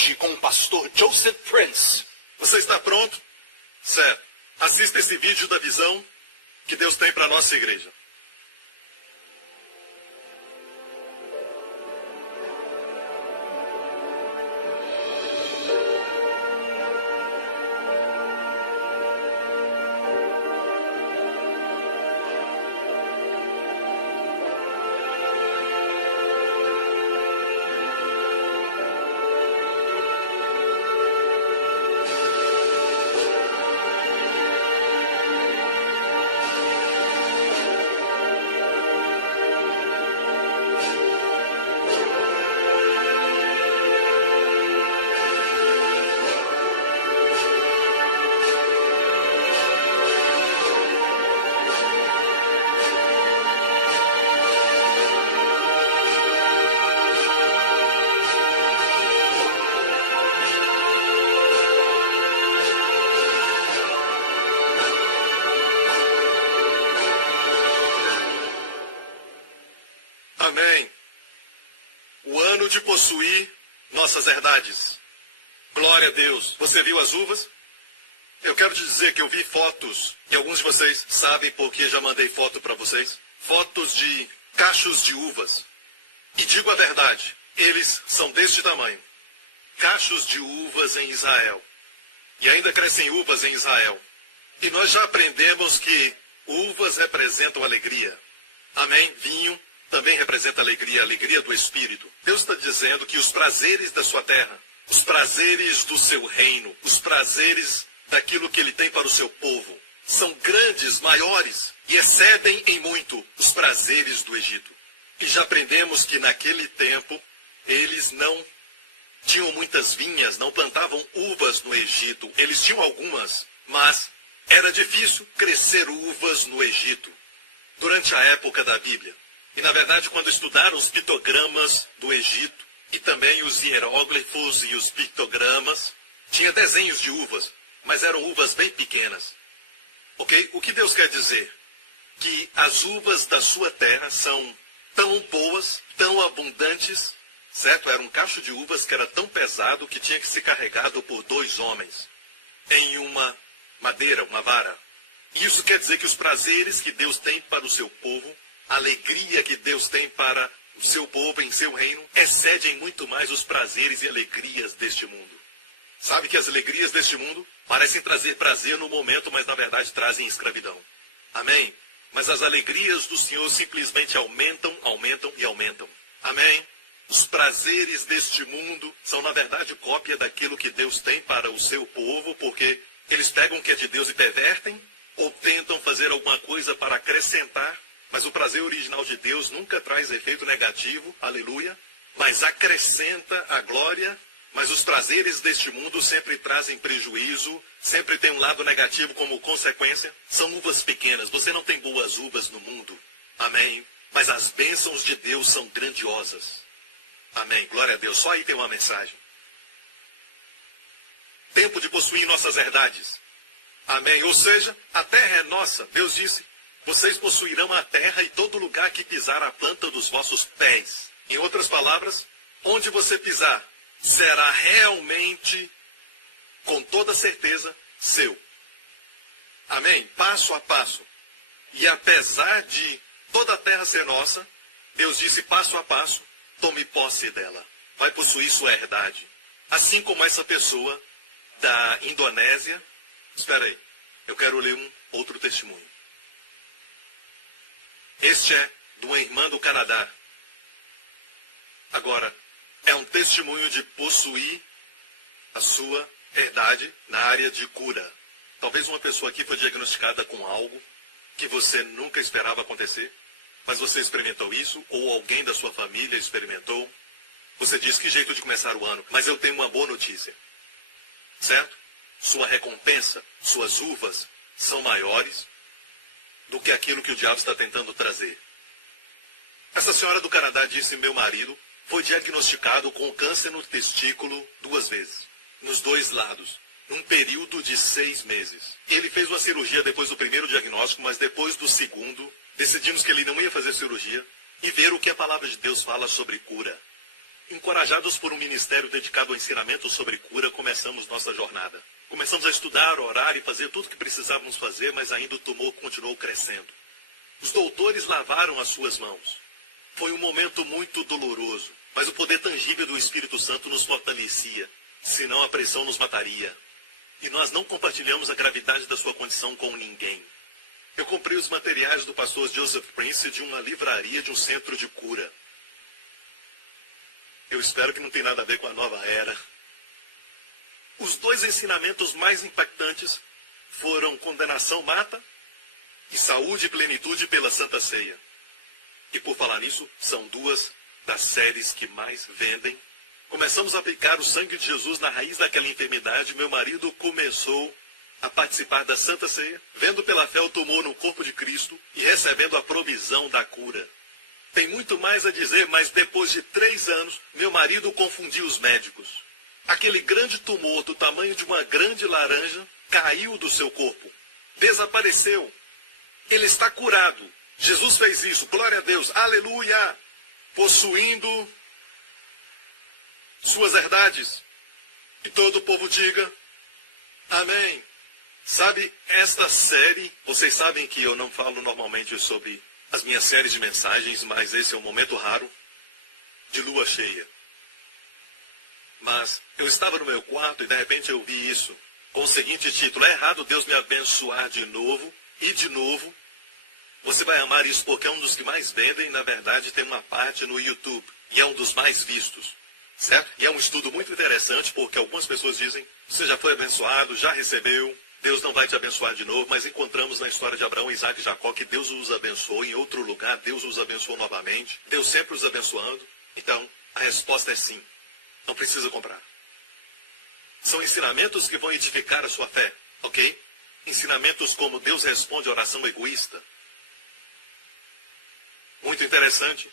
hoje com o pastor Joseph Prince. Você está pronto? Certo. Assista esse vídeo da visão que Deus tem para a nossa igreja. Amém. O ano de possuir nossas herdades. Glória a Deus. Você viu as uvas? Eu quero te dizer que eu vi fotos, e alguns de vocês sabem porque já mandei foto para vocês. Fotos de cachos de uvas. E digo a verdade, eles são deste tamanho. Cachos de uvas em Israel. E ainda crescem uvas em Israel. E nós já aprendemos que uvas representam alegria. Amém? Vinho também representa alegria, a alegria do Espírito. Deus está dizendo que os prazeres da sua terra, os prazeres do seu reino, os prazeres daquilo que Ele tem para o seu povo, são grandes, maiores e excedem em muito os prazeres do Egito. E já aprendemos que naquele tempo eles não tinham muitas vinhas, não plantavam uvas no Egito. Eles tinham algumas, mas era difícil crescer uvas no Egito durante a época da Bíblia. E, na verdade, quando estudaram os pictogramas do Egito, e também os hieróglifos e os pictogramas, tinha desenhos de uvas, mas eram uvas bem pequenas. Ok? O que Deus quer dizer? Que as uvas da sua terra são tão boas, tão abundantes, certo? Era um cacho de uvas que era tão pesado que tinha que ser carregado por 2 homens em uma madeira, uma vara. Isso quer dizer que os prazeres que Deus tem para o seu povo, a alegria que Deus tem para o seu povo em seu reino, excedem muito mais os prazeres e alegrias deste mundo. Sabe que as alegrias deste mundo parecem trazer prazer no momento, mas na verdade trazem escravidão. Amém? Mas as alegrias do Senhor simplesmente aumentam, aumentam e aumentam. Amém? Os prazeres deste mundo são na verdade cópia daquilo que Deus tem para o seu povo, porque eles pegam o que é de Deus e pervertem, ou tentam fazer alguma coisa para acrescentar. Mas o prazer original de Deus nunca traz efeito negativo, aleluia, mas acrescenta a glória. Mas os prazeres deste mundo sempre trazem prejuízo, sempre tem um lado negativo como consequência. São uvas pequenas, você não tem boas uvas no mundo, amém? Mas as bênçãos de Deus são grandiosas, amém? Glória a Deus, só aí tem uma mensagem. Tempo de possuir nossas herdades, amém? Ou seja, a terra é nossa, Deus disse. Vocês possuirão a terra e todo lugar que pisar a planta dos vossos pés. Em outras palavras, onde você pisar, será realmente, com toda certeza, seu. Amém? Passo a passo. E apesar de toda a terra ser nossa, Deus disse passo a passo, tome posse dela. Vai possuir sua herdade. Assim como essa pessoa da Indonésia. Espera aí, eu quero ler um outro testemunho. Este é de uma irmã do Canadá. Agora, é um testemunho de possuir a sua herdade na área de cura. Talvez uma pessoa aqui foi diagnosticada com algo que você nunca esperava acontecer, mas você experimentou isso, ou alguém da sua família experimentou. Você diz, que jeito de começar o ano, mas eu tenho uma boa notícia. Certo? Sua recompensa, suas uvas, são maiores do que aquilo que o diabo está tentando trazer. Essa senhora do Canadá disse, meu marido foi diagnosticado com câncer no testículo 2 vezes, nos 2 lados, num período de 6 meses. Ele fez uma cirurgia depois do primeiro diagnóstico, mas depois do segundo, decidimos que ele não ia fazer cirurgia e ver o que a palavra de Deus fala sobre cura. Encorajados por um ministério dedicado ao ensinamento sobre cura, começamos nossa jornada. Começamos a estudar, orar e fazer tudo o que precisávamos fazer, mas ainda o tumor continuou crescendo. Os doutores lavaram as suas mãos. Foi um momento muito doloroso, mas o poder tangível do Espírito Santo nos fortalecia, senão a pressão nos mataria. E nós não compartilhamos a gravidade da sua condição com ninguém. Eu comprei os materiais do pastor Joseph Prince de uma livraria de um centro de cura. Eu espero que não tenha nada a ver com a nova era. Os dois ensinamentos mais impactantes foram condenação mata e saúde e plenitude pela Santa Ceia. E por falar nisso, são duas das séries que mais vendem. Começamos a aplicar o sangue de Jesus na raiz daquela enfermidade. Meu marido começou a participar da Santa Ceia, vendo pela fé o tumor no corpo de Cristo e recebendo a provisão da cura. Tem muito mais a dizer, mas depois de 3 anos, meu marido confundiu os médicos. Aquele grande tumor do tamanho de uma grande laranja caiu do seu corpo. Desapareceu. Ele está curado. Jesus fez isso. Glória a Deus. Aleluia. Possuindo suas verdades. E todo o povo diga amém. Sabe, esta série, vocês sabem que eu não falo normalmente sobre as minhas séries de mensagens, mas esse é um momento raro de lua cheia. Mas eu estava no meu quarto e de repente eu vi isso com o seguinte título: é errado Deus me abençoar de novo e de novo. Você vai amar isso porque é um dos que mais vendem. Na verdade tem uma parte no YouTube e é um dos mais vistos, certo? E é um estudo muito interessante porque algumas pessoas dizem: você já foi abençoado, já recebeu, Deus não vai te abençoar de novo. Mas encontramos na história de Abraão, Isaac e Jacó que Deus os abençoou em outro lugar, Deus os abençoou novamente, Deus sempre os abençoando. Então a resposta é sim. Não precisa comprar. São ensinamentos que vão edificar a sua fé, ok? Ensinamentos como Deus responde a oração egoísta. Muito interessante.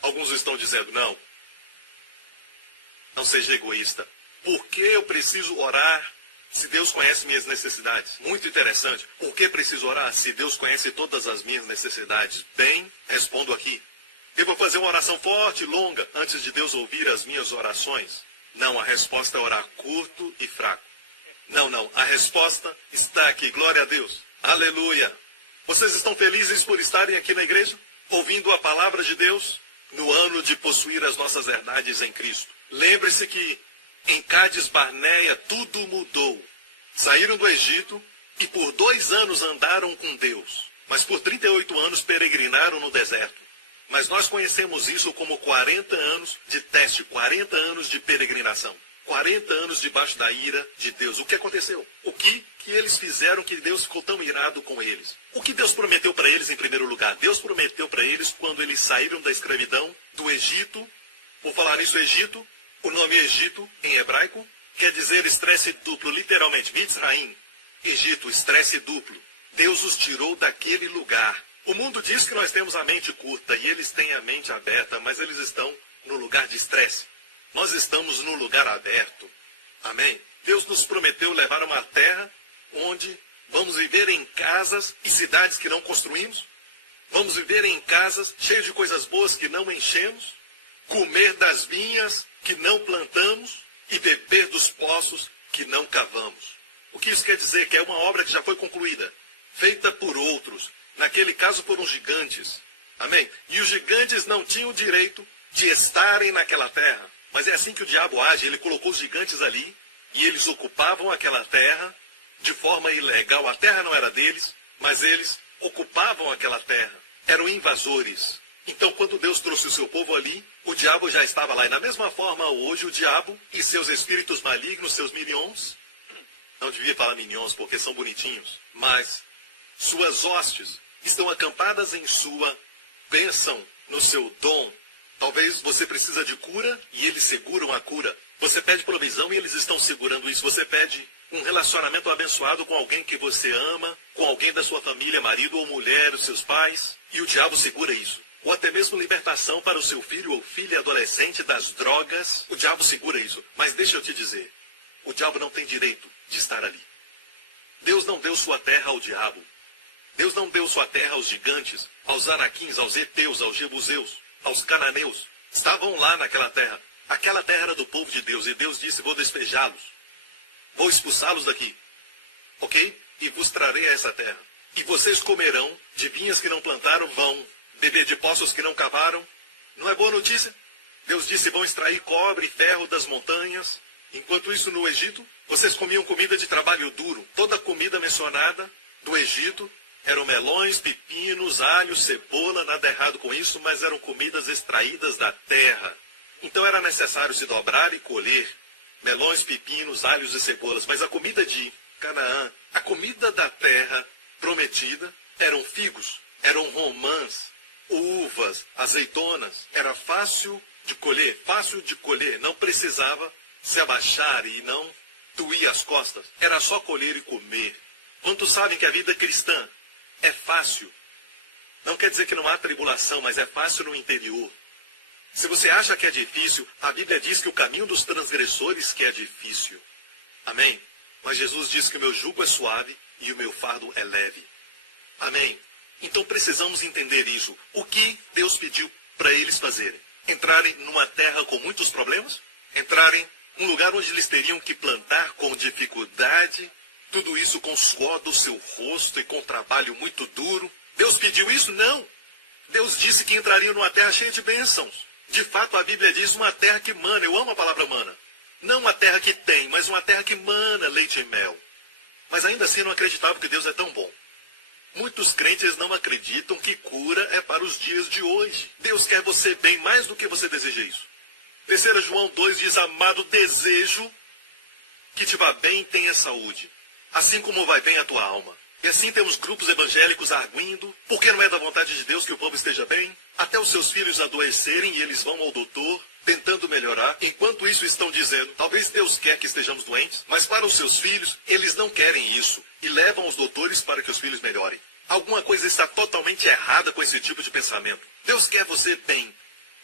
Alguns estão dizendo, não seja egoísta. Por que eu preciso orar se Deus conhece minhas necessidades? Muito interessante. Por que preciso orar se Deus conhece todas as minhas necessidades? Bem, respondo aqui. Devo fazer uma oração forte e longa antes de Deus ouvir as minhas orações? Não, a resposta é orar curto e fraco. Não, a resposta está aqui. Glória a Deus. Aleluia. Vocês estão felizes por estarem aqui na igreja? Ouvindo a palavra de Deus? No ano de possuir as nossas verdades em Cristo. Lembre-se que em Cádiz Barneia tudo mudou. Saíram do Egito e por 2 anos andaram com Deus. Mas por 38 anos peregrinaram no deserto. Mas nós conhecemos isso como 40 anos de teste, 40 anos de peregrinação. 40 anos debaixo da ira de Deus. O que aconteceu? O que eles fizeram que Deus ficou tão irado com eles? O que Deus prometeu para eles em primeiro lugar? Deus prometeu para eles quando eles saíram da escravidão do Egito. Por falar nisso, Egito, o nome Egito em hebraico quer dizer estresse duplo, literalmente, Mitzraim. Egito, estresse duplo. Deus os tirou daquele lugar. O mundo diz que nós temos a mente curta e eles têm a mente aberta, mas eles estão no lugar de estresse. Nós estamos no lugar aberto. Amém? Deus nos prometeu levar a uma terra onde vamos viver em casas e cidades que não construímos. Vamos viver em casas cheias de coisas boas que não enchemos. Comer das vinhas que não plantamos e beber dos poços que não cavamos. O que isso quer dizer? Que é uma obra que já foi concluída, feita por outros. Naquele caso foram gigantes. Amém? E os gigantes não tinham o direito de estarem naquela terra. Mas é assim que o diabo age. Ele colocou os gigantes ali e eles ocupavam aquela terra de forma ilegal. A terra não era deles, mas eles ocupavam aquela terra. Eram invasores. Então, quando Deus trouxe o seu povo ali, o diabo já estava lá. E da mesma forma, hoje, o diabo e seus espíritos malignos, seus minions, não devia falar minions porque são bonitinhos, mas suas hostes estão acampadas em sua bênção, no seu dom. Talvez você precisa de cura e eles seguram a cura. Você pede provisão e eles estão segurando isso. Você pede um relacionamento abençoado com alguém que você ama, com alguém da sua família, marido ou mulher, os seus pais, e o diabo segura isso. Ou até mesmo libertação para o seu filho ou filha adolescente das drogas, o diabo segura isso. Mas deixa eu te dizer, o diabo não tem direito de estar ali. Deus não deu sua terra ao diabo. Deus não deu sua terra aos gigantes, aos anaquins, aos heteus, aos jebuseus, aos cananeus. estavam lá naquela terra. Aquela terra era do povo de Deus. E Deus disse, vou despejá-los. Vou expulsá-los daqui. Ok? E vos trarei a essa terra. E vocês comerão de vinhas que não plantaram, vão beber de poços que não cavaram. Não é boa notícia? Deus disse, vão extrair cobre e ferro das montanhas. Enquanto isso, no Egito, vocês comiam comida de trabalho duro. Toda a comida mencionada do Egito eram melões, pepinos, alho, cebola, nada errado com isso, mas eram comidas extraídas da terra. Então era necessário se dobrar e colher melões, pepinos, alhos e cebolas. Mas a comida de Canaã, a comida da terra prometida, eram figos, eram romãs, uvas, azeitonas. Era fácil de colher, não precisava se abaixar e não doía as costas. Era só colher e comer. Quantos sabem que a vida cristã é fácil? Não quer dizer que não há tribulação, mas é fácil no interior. Se você acha que é difícil, a Bíblia diz que o caminho dos transgressores que é difícil. Amém? Mas Jesus diz que o meu jugo é suave e o meu fardo é leve. Amém? Então precisamos entender isso. O que Deus pediu para eles fazerem? Entrarem numa terra com muitos problemas? Entrarem num lugar onde eles teriam que plantar com dificuldade? Tudo isso com suor do seu rosto e com trabalho muito duro? Deus pediu isso? Não. Deus disse que entrariam numa terra cheia de bênçãos. De fato, a Bíblia diz uma terra que mana. Eu amo a palavra mana. Não uma terra que tem, mas uma terra que mana leite e mel. Mas ainda assim não acreditava que Deus é tão bom. Muitos crentes não acreditam que cura é para os dias de hoje. Deus quer você bem mais do que você deseja isso. 3 João 2 diz, amado, desejo que te vá bem e tenha saúde, assim como vai bem a tua alma. E assim temos grupos evangélicos arguindo, porque não é da vontade de Deus que o povo esteja bem, até os seus filhos adoecerem e eles vão ao doutor, tentando melhorar. Enquanto isso estão dizendo, talvez Deus quer que estejamos doentes, mas para os seus filhos, eles não querem isso, e levam aos doutores para que os filhos melhorem. Alguma coisa está totalmente errada com esse tipo de pensamento. Deus quer você bem,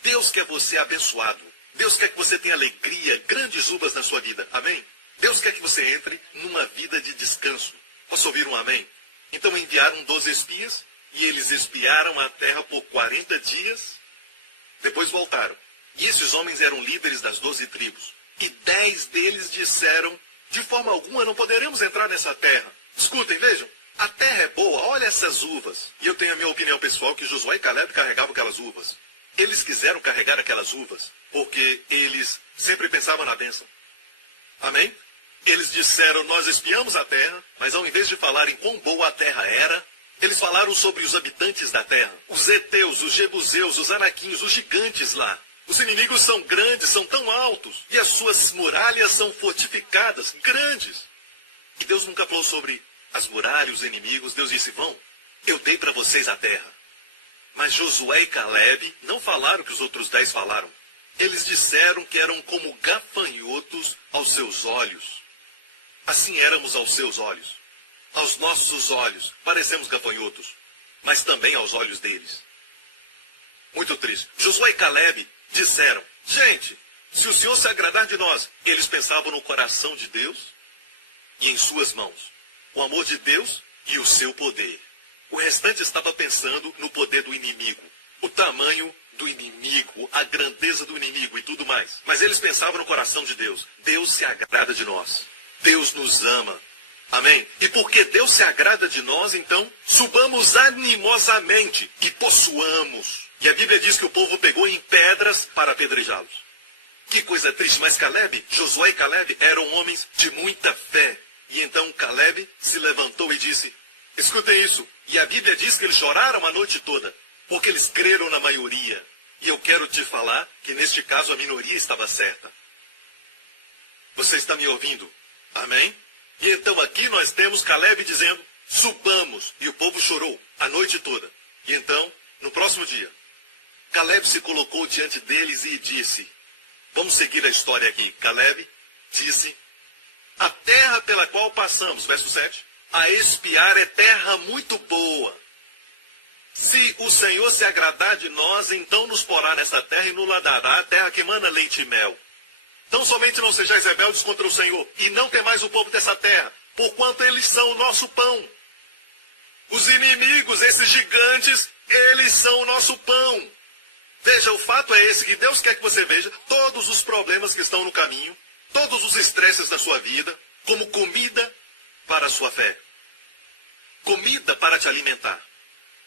Deus quer você abençoado, Deus quer que você tenha alegria, grandes uvas na sua vida, amém? Deus quer que você entre numa vida de descanso. Posso ouvir um amém? Então enviaram 12 espias, e eles espiaram a terra por 40 dias, depois voltaram. E esses homens eram líderes das 12 tribos. E 10 deles disseram, de forma alguma não poderemos entrar nessa terra. Escutem, vejam, a terra é boa, olha essas uvas. E eu tenho a minha opinião pessoal que Josué e Caleb carregavam aquelas uvas. Eles quiseram carregar aquelas uvas, porque eles sempre pensavam na bênção. Amém? Eles disseram, nós espiamos a terra, mas ao invés de falarem quão boa a terra era, eles falaram sobre os habitantes da terra. Os heteus, os jebuseus, os anaquinhos, os gigantes lá. Os inimigos são grandes, são tão altos, e as suas muralhas são fortificadas, grandes. E Deus nunca falou sobre as muralhas, os inimigos. Deus disse, vão, eu dei para vocês a terra. Mas Josué e Caleb não falaram o que os outros 10 falaram. Eles disseram que eram como gafanhotos aos seus olhos. Assim éramos aos seus olhos. Aos nossos olhos, parecemos gafanhotos, mas também aos olhos deles. Muito triste. Josué e Caleb disseram, gente, se o Senhor se agradar de nós, eles pensavam no coração de Deus e em suas mãos. O amor de Deus e o seu poder. O restante estava pensando no poder do inimigo, o tamanho do inimigo, a grandeza do inimigo e tudo mais. Mas eles pensavam no coração de Deus. Deus se agrada de nós. Deus nos ama. Amém? E porque Deus se agrada de nós, então, subamos animosamente e possuamos. E a Bíblia diz que o povo pegou em pedras para apedrejá-los. Que coisa triste, mas Caleb, Josué e Caleb eram homens de muita fé. E então Caleb se levantou e disse, escutem isso. E a Bíblia diz que eles choraram a noite toda, porque eles creram na maioria. E eu quero te falar que neste caso a minoria estava certa. Você está me ouvindo? Amém? E então aqui nós temos Caleb dizendo, subamos. E o povo chorou a noite toda. E então, no próximo dia, Caleb se colocou diante deles e disse, vamos seguir a história aqui. Caleb disse, a terra pela qual passamos, verso 7, a espiar é terra muito boa. Se o Senhor se agradar de nós, então nos porá nessa terra e nos dará a terra que mana leite e mel. Tão somente não sejais rebeldes contra o Senhor, e não temais o povo dessa terra, porquanto eles são o nosso pão. Os inimigos, esses gigantes, eles são o nosso pão. Veja, o fato é esse, que Deus quer que você veja todos os problemas que estão no caminho, todos os estresses da sua vida, como comida para a sua fé. Comida para te alimentar.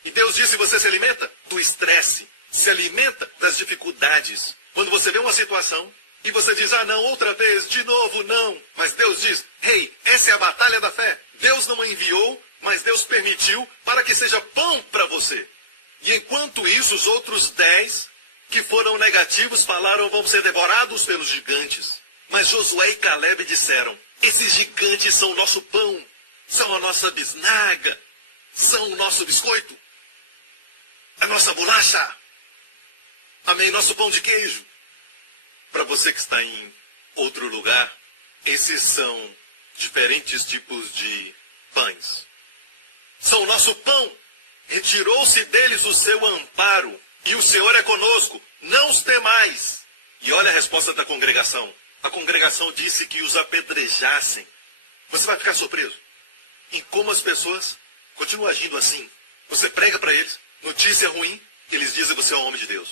E Deus disse, você se alimenta do estresse, se alimenta das dificuldades. Quando você vê uma situação e você diz, ah não, outra vez, de novo, não. Mas Deus diz, hey, essa é a batalha da fé. Deus não a enviou, mas Deus permitiu para que seja pão para você. E enquanto isso, os outros 10 que foram negativos falaram, vão ser devorados pelos gigantes. Mas Josué e Caleb disseram, esses gigantes são o nosso pão, são a nossa bisnaga, são o nosso biscoito, a nossa bolacha. Amém, nosso pão de queijo. Para você que está em outro lugar, esses são diferentes tipos de pães. São o nosso pão. Retirou-se deles o seu amparo, e o Senhor é conosco, não os temais. E olha a resposta da congregação. A congregação disse que os apedrejassem. Você vai ficar surpreso em como as pessoas continuam agindo assim. Você prega para eles notícia ruim, eles dizem que você é um homem de Deus.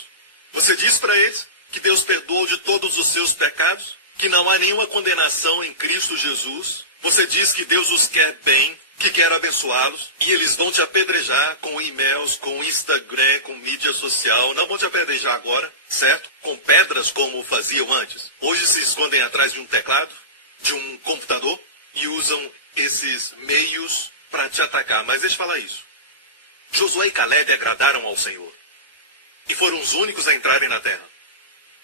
Você diz para eles que Deus perdoou de todos os seus pecados, que não há nenhuma condenação em Cristo Jesus. Você diz que Deus os quer bem, que quer abençoá-los, e eles vão te apedrejar com e-mails, com Instagram, com mídia social. Não vão te apedrejar agora, certo? Com pedras como faziam antes. Hoje se escondem atrás de um teclado, de um computador, e usam esses meios para te atacar. Mas deixa eu falar isso. Josué e Caleb agradaram ao Senhor. E foram os únicos a entrarem na terra.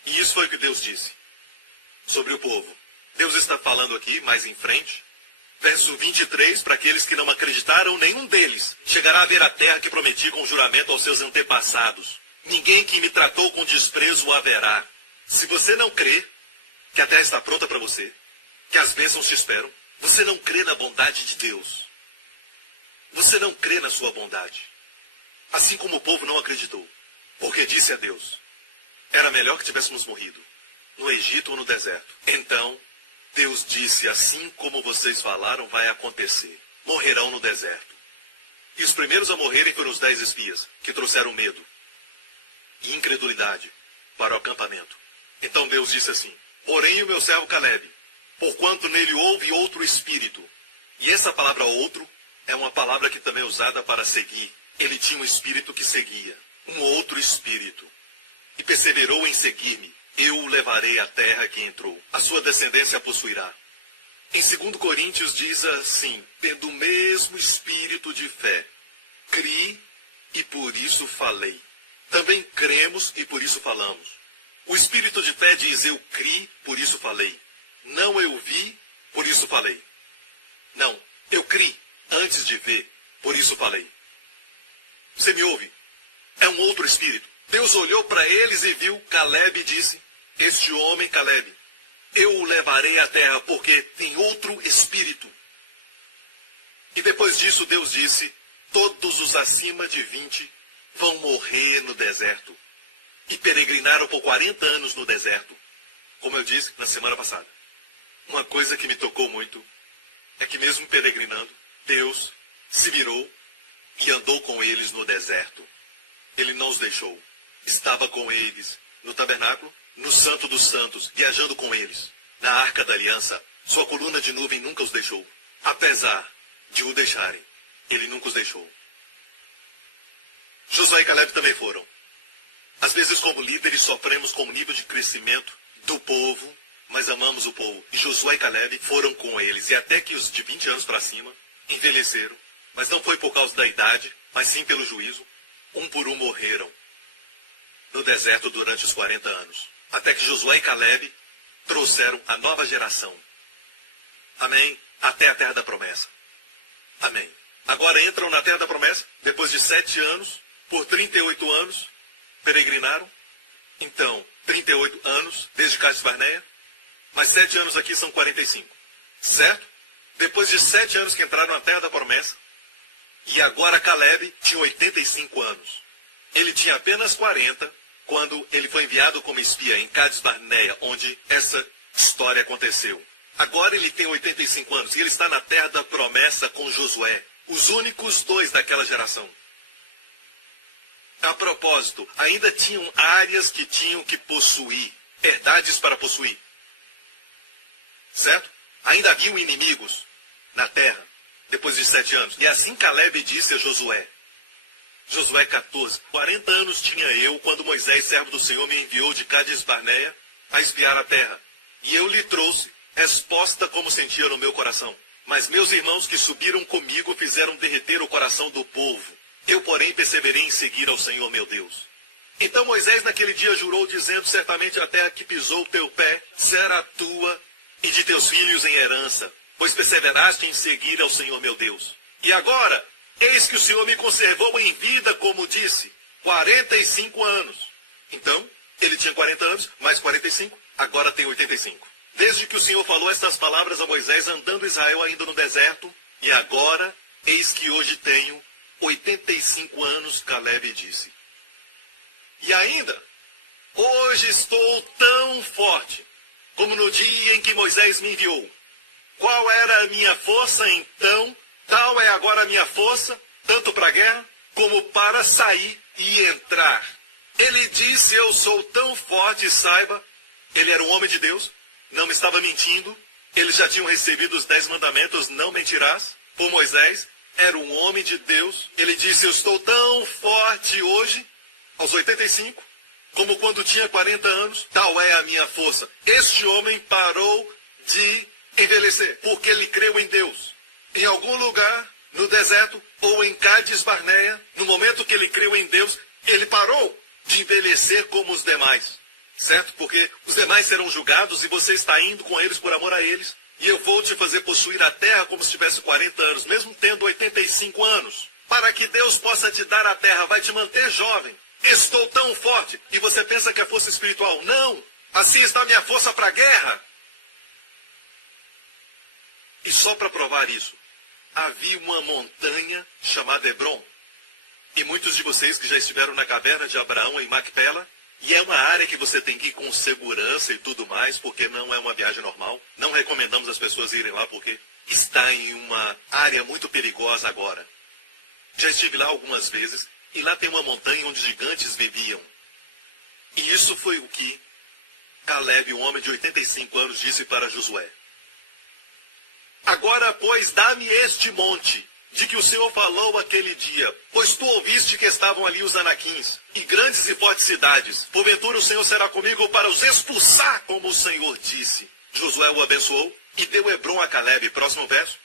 E isso foi o que Deus disse sobre o povo. Deus está falando aqui, mais em frente, verso 23, para aqueles que não acreditaram, nenhum deles chegará a ver a terra que prometi com juramento aos seus antepassados. Ninguém que me tratou com desprezo o haverá. Se você não crê que a terra está pronta para você, que as bênçãos te esperam, você não crê na bondade de Deus. Você não crê na sua bondade. Assim como o povo não acreditou, porque disse a Deus, era melhor que tivéssemos morrido, no Egito ou no deserto. Então, Deus disse, assim como vocês falaram, vai acontecer. Morrerão no deserto. E os primeiros a morrerem foram os 10 espias, que trouxeram medo e incredulidade para o acampamento. Então Deus disse assim, porém o meu servo Caleb, porquanto nele houve outro espírito. E essa palavra outro é uma palavra que também é usada para seguir. Ele tinha um espírito que seguia, um outro espírito. E perseverou em seguir-me. Eu o levarei à terra que entrou. A sua descendência a possuirá. Em 2 Coríntios diz assim, tendo o mesmo espírito de fé, criei e por isso falei. Também cremos e por isso falamos. O espírito de fé diz, eu criei, por isso falei. Não eu vi, por isso falei. Não, eu criei antes de ver, por isso falei. Você me ouve? É um outro espírito. Deus olhou para eles e viu Caleb e disse, este homem, Caleb, eu o levarei à terra porque tem outro espírito. E depois disso Deus disse, todos os acima de 20 vão morrer no deserto. E peregrinaram por 40 anos no deserto. Como eu disse na semana passada. Uma coisa que me tocou muito é que mesmo peregrinando, Deus se virou e andou com eles no deserto. Ele não os deixou. Estava com eles no tabernáculo, no Santo dos Santos, viajando com eles. Na Arca da Aliança, sua coluna de nuvem nunca os deixou. Apesar de o deixarem, ele nunca os deixou. Josué e Caleb também foram. Às vezes, como líderes, sofremos com o nível de crescimento do povo, mas amamos o povo. E Josué e Caleb foram com eles. E até que os de 20 anos para cima envelheceram. Mas não foi por causa da idade, mas sim pelo juízo. Um por um morreram no deserto durante os 40 anos. Até que Josué e Caleb trouxeram a nova geração. Amém? Até a terra da promessa. Amém. Agora entram na terra da promessa, depois de 7 anos, por 38 anos, peregrinaram. Então, 38 anos, desde Cádiz Barneia, mas 7 anos aqui são 45. Certo? Depois de 7 anos que entraram na terra da promessa, e agora Caleb tinha 85 anos. Ele tinha apenas 40 quando ele foi enviado como espia em Cádiz Barneia, onde essa história aconteceu. Agora ele tem 85 anos e ele está na terra da promessa com Josué, os únicos 2 daquela geração. A propósito, ainda tinham áreas que tinham que possuir, herdades para possuir. Certo? Ainda haviam inimigos na terra, depois de 7 anos. E assim Caleb disse a Josué. Josué 14. 40 anos tinha eu quando Moisés, servo do Senhor, me enviou de Cádiz Barneia a espiar a terra. E eu lhe trouxe resposta como sentia no meu coração. Mas meus irmãos que subiram comigo fizeram derreter o coração do povo. Eu, porém, perseverei em seguir ao Senhor meu Deus. Então Moisés naquele dia jurou, dizendo, certamente a terra que pisou o teu pé será tua e de teus filhos em herança, pois perseveraste em seguir ao Senhor meu Deus. E agora, eis que o Senhor me conservou em vida, como disse, 45 anos. Então, ele tinha 40 anos, mais 45, agora tem 85. Desde que o Senhor falou estas palavras a Moisés, andando Israel ainda no deserto, e agora, eis que hoje tenho 85 anos, Caleb disse. E ainda, hoje estou tão forte, como no dia em que Moisés me enviou. Qual era a minha força então? Tal é agora a minha força, tanto para a guerra, como para sair e entrar. Ele disse, eu sou tão forte, saiba, ele era um homem de Deus, não me estava mentindo, eles já tinham recebido os 10 mandamentos, não mentirás, por Moisés, era um homem de Deus. Ele disse, eu estou tão forte hoje, aos 85, como quando tinha 40 anos, tal é a minha força. Este homem parou de envelhecer, porque ele creu em Deus. Em algum lugar, no deserto, ou em Cádiz Barneia, no momento que ele creu em Deus, ele parou de envelhecer como os demais. Certo? Porque os demais serão julgados e você está indo com eles por amor a eles. E eu vou te fazer possuir a terra como se tivesse 40 anos, mesmo tendo 85 anos. Para que Deus possa te dar a terra, vai te manter jovem. Estou tão forte. E você pensa que é força espiritual? Não. Assim está a minha força para a guerra. E só para provar isso, havia uma montanha chamada Hebron. E muitos de vocês que já estiveram na caverna de Abraão em Macpela, e é uma área que você tem que ir com segurança e tudo mais, porque não é uma viagem normal. Não recomendamos as pessoas irem lá, porque está em uma área muito perigosa agora. Já estive lá algumas vezes, e lá tem uma montanha onde gigantes viviam. E isso foi o que Caleb, um homem de 85 anos, disse para Josué. Agora, pois, dá-me este monte, de que o Senhor falou aquele dia, pois tu ouviste que estavam ali os anaquins, e grandes e fortes cidades. Porventura o Senhor será comigo para os expulsar, como o Senhor disse. Josué o abençoou e deu Hebron a Caleb. Próximo verso.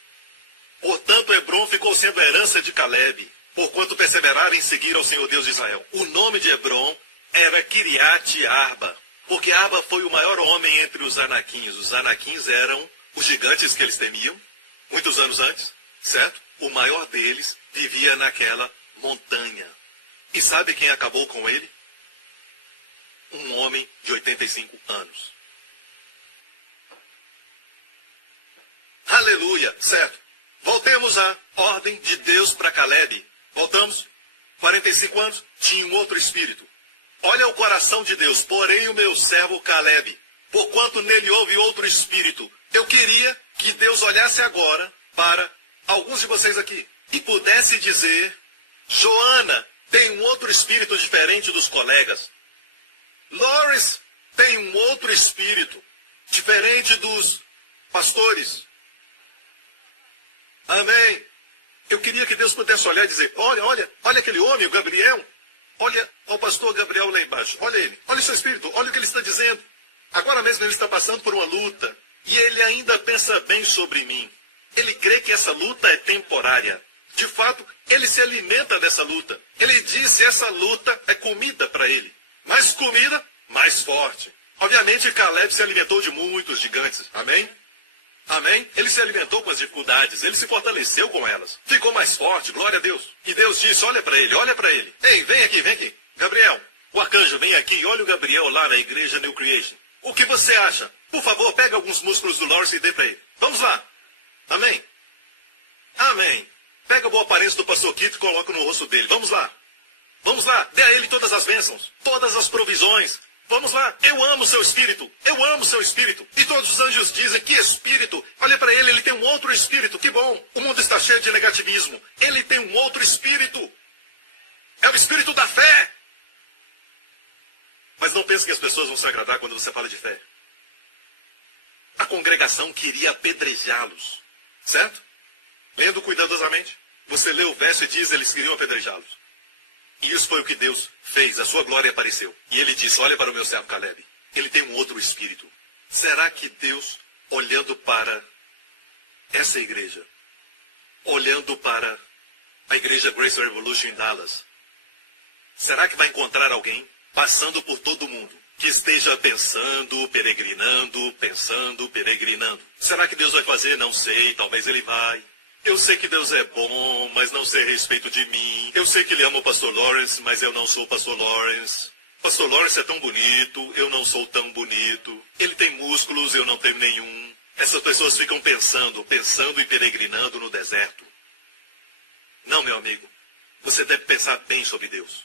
Portanto, Hebron ficou sendo a herança de Caleb, porquanto perseveraram em seguir ao Senhor Deus de Israel. O nome de Hebron era Kiriat Arba, porque Arba foi o maior homem entre os anaquins. Os anaquins eram os gigantes que eles temiam, muitos anos antes, certo? O maior deles vivia naquela montanha. E sabe quem acabou com ele? Um homem de 85 anos. Aleluia, certo? Voltemos à ordem de Deus para Caleb. Voltamos? 45 anos, tinha um outro espírito. Olha o coração de Deus, porém o meu servo Caleb, porquanto nele houve outro espírito. Eu queria que Deus olhasse agora para alguns de vocês aqui e pudesse dizer, Joana tem um outro espírito diferente dos colegas. Loris tem um outro espírito diferente dos pastores. Amém. Eu queria que Deus pudesse olhar e dizer, olha aquele homem, o Gabriel. Olha o pastor Gabriel lá embaixo. Olha ele, olha o seu espírito, olha o que ele está dizendo. Agora mesmo ele está passando por uma luta. E ele ainda pensa bem sobre mim. Ele crê que essa luta é temporária. De fato, ele se alimenta dessa luta. Ele disse essa luta é comida para ele. Mais comida, mais forte. Obviamente, Caleb se alimentou de muitos gigantes. Amém? Amém? Ele se alimentou com as dificuldades. Ele se fortaleceu com elas. Ficou mais forte, glória a Deus. E Deus disse, olha para ele, olha para ele. Ei, vem aqui. Gabriel, o arcanjo, vem aqui e olha o Gabriel lá na igreja New Creation. O que você acha? Por favor, pega alguns músculos do Lawrence e dê para ele. Vamos lá. Amém? Amém. Pega a boa aparência do pastor Kito e coloca no rosto dele. Vamos lá. Vamos lá. Dê a ele todas as bênçãos, todas as provisões. Vamos lá. Eu amo seu espírito. Eu amo seu espírito. E todos os anjos dizem, que espírito. Olha para ele, ele tem um outro espírito. Que bom. O mundo está cheio de negativismo. Ele tem um outro espírito. É o espírito da fé. Mas não pense que as pessoas vão se agradar quando você fala de fé. A congregação queria apedrejá-los, certo? Lendo cuidadosamente, você lê o verso e diz eles queriam apedrejá-los. E isso foi o que Deus fez, a sua glória apareceu. E ele disse, olha para o meu servo Caleb, ele tem um outro espírito. Será que Deus, olhando para essa igreja, olhando para a igreja Grace Revolution em Dallas, será que vai encontrar alguém passando por todo mundo, que esteja pensando, peregrinando? Será que Deus vai fazer? Não sei, talvez ele vai. Eu sei que Deus é bom, mas não sei a respeito de mim. Eu sei que ele ama o pastor Lawrence, mas eu não sou o pastor Lawrence. Pastor Lawrence é tão bonito, eu não sou tão bonito. Ele tem músculos, eu não tenho nenhum. Essas pessoas ficam pensando e peregrinando no deserto. Não, meu amigo, você deve pensar bem sobre Deus.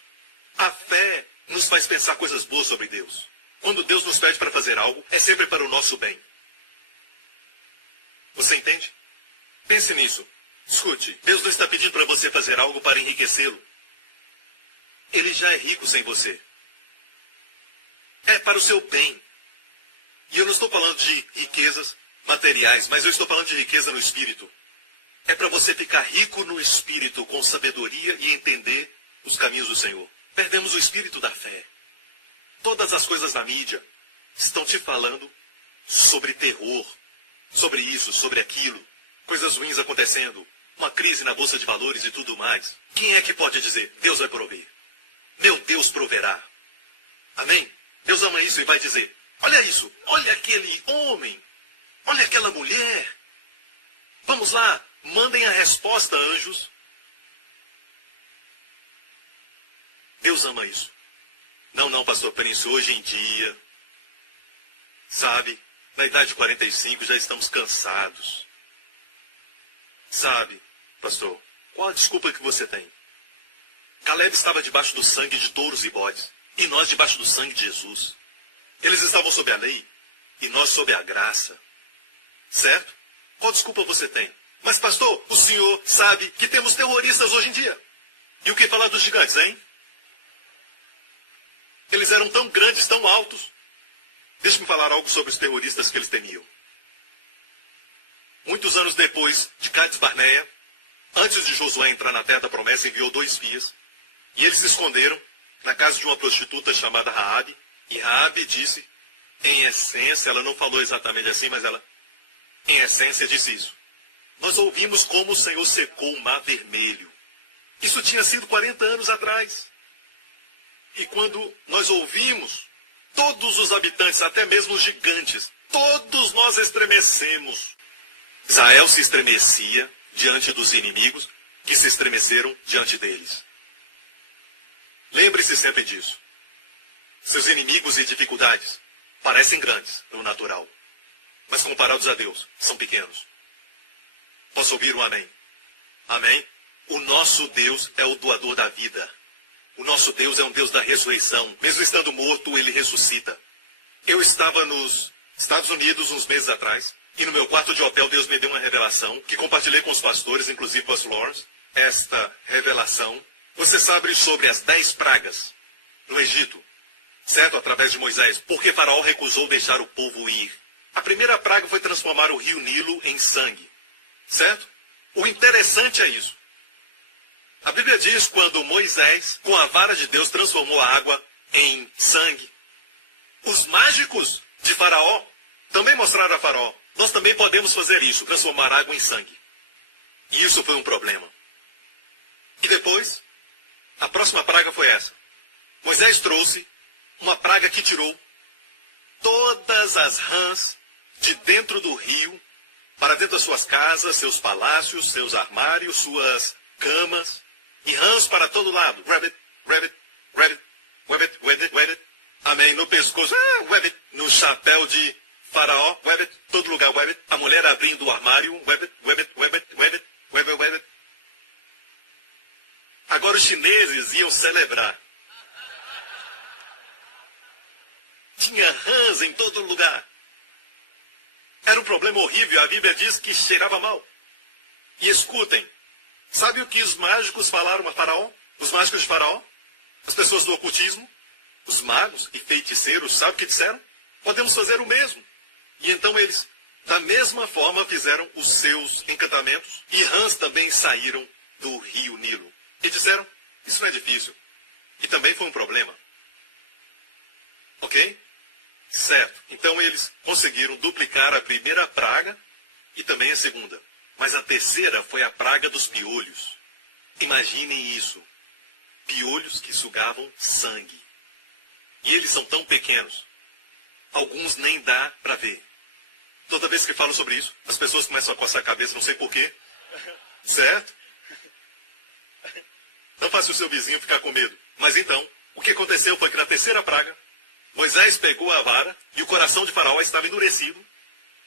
A fé nos faz pensar coisas boas sobre Deus. Quando Deus nos pede para fazer algo, é sempre para o nosso bem. Você entende? Pense nisso. Escute, Deus não está pedindo para você fazer algo para enriquecê-lo. Ele já é rico sem você. É para o seu bem. E eu não estou falando de riquezas materiais, mas eu estou falando de riqueza no espírito. É para você ficar rico no espírito, com sabedoria e entender os caminhos do Senhor. Perdemos o espírito da fé. Todas as coisas na mídia estão te falando sobre terror, sobre isso, sobre aquilo, coisas ruins acontecendo, uma crise na bolsa de valores e tudo mais. Quem é que pode dizer, Deus vai prover? Meu Deus proverá. Amém? Deus ama isso e vai dizer, olha isso, olha aquele homem, olha aquela mulher. Vamos lá, mandem a resposta, anjos. Deus ama isso. Não, pastor Prince, hoje em dia, sabe, na idade de 45 já estamos cansados. Sabe, pastor, qual a desculpa que você tem? Caleb estava debaixo do sangue de touros e bodes, e nós debaixo do sangue de Jesus. Eles estavam sob a lei, e nós sob a graça. Certo? Qual desculpa você tem? Mas, pastor, o senhor sabe que temos terroristas hoje em dia. E o que falar dos gigantes, hein? Eles eram tão grandes, tão altos. Deixe-me falar algo sobre os terroristas que eles temiam. Muitos anos depois de Cades Barneia, antes de Josué entrar na terra da promessa, enviou 2 espias. E eles se esconderam na casa de uma prostituta chamada Raabe. E Raabe disse, em essência, ela não falou exatamente assim, mas ela, em essência, disse isso. Nós ouvimos como o Senhor secou o Mar Vermelho. Isso tinha sido 40 anos atrás. E quando nós ouvimos, todos os habitantes, até mesmo os gigantes, todos nós estremecemos. Israel se estremecia diante dos inimigos que se estremeceram diante deles. Lembre-se sempre disso. Seus inimigos e dificuldades parecem grandes no natural, mas comparados a Deus, são pequenos. Posso ouvir um amém? Amém? O nosso Deus é o doador da vida. O nosso Deus é um Deus da ressurreição. Mesmo estando morto, ele ressuscita. Eu estava nos Estados Unidos uns meses atrás, e no meu quarto de hotel Deus me deu uma revelação, que compartilhei com os pastores, inclusive o pastor Lawrence. Esta revelação, você sabe sobre as 10 pragas no Egito, certo? Através de Moisés, porque Faraó recusou deixar o povo ir. A primeira praga foi transformar o rio Nilo em sangue, certo? O interessante é isso. A Bíblia diz quando Moisés, com a vara de Deus, transformou a água em sangue. Os mágicos de Faraó também mostraram a Faraó, nós também podemos fazer isso, transformar água em sangue. E isso foi um problema. E depois, a próxima praga foi essa. Moisés trouxe uma praga que tirou todas as rãs de dentro do rio para dentro das suas casas, seus palácios, seus armários, suas camas, e rãs para todo lado. Rabbit, rabbit, rabbit, rabbit, rabbit, rabbit. Amém. No pescoço, rabbit. No chapéu de Faraó, rabbit. Todo lugar, rabbit. A mulher abrindo o armário, rabbit, rabbit, rabbit, rabbit, rabbit, rabbit. Agora os chineses iam celebrar. Tinha rãs em todo lugar. Era um problema horrível. A Bíblia diz que cheirava mal. E escutem. Sabe o que os mágicos falaram a Faraó? Os mágicos de Faraó? As pessoas do ocultismo, os magos e feiticeiros, sabe o que disseram? Podemos fazer o mesmo. E então eles, da mesma forma, fizeram os seus encantamentos. E rãs também saíram do rio Nilo. E disseram, isso não é difícil. E também foi um problema. Ok? Certo. Então eles conseguiram duplicar a primeira praga e também a segunda. Mas a terceira foi a praga dos piolhos. Imaginem isso. Piolhos que sugavam sangue. E eles são tão pequenos. Alguns nem dá para ver. Toda vez que falo sobre isso, as pessoas começam a coçar a cabeça, não sei porquê. Certo? Não faça o seu vizinho ficar com medo. Mas então, o que aconteceu foi que na terceira praga, Moisés pegou a vara e o coração de Faraó estava endurecido.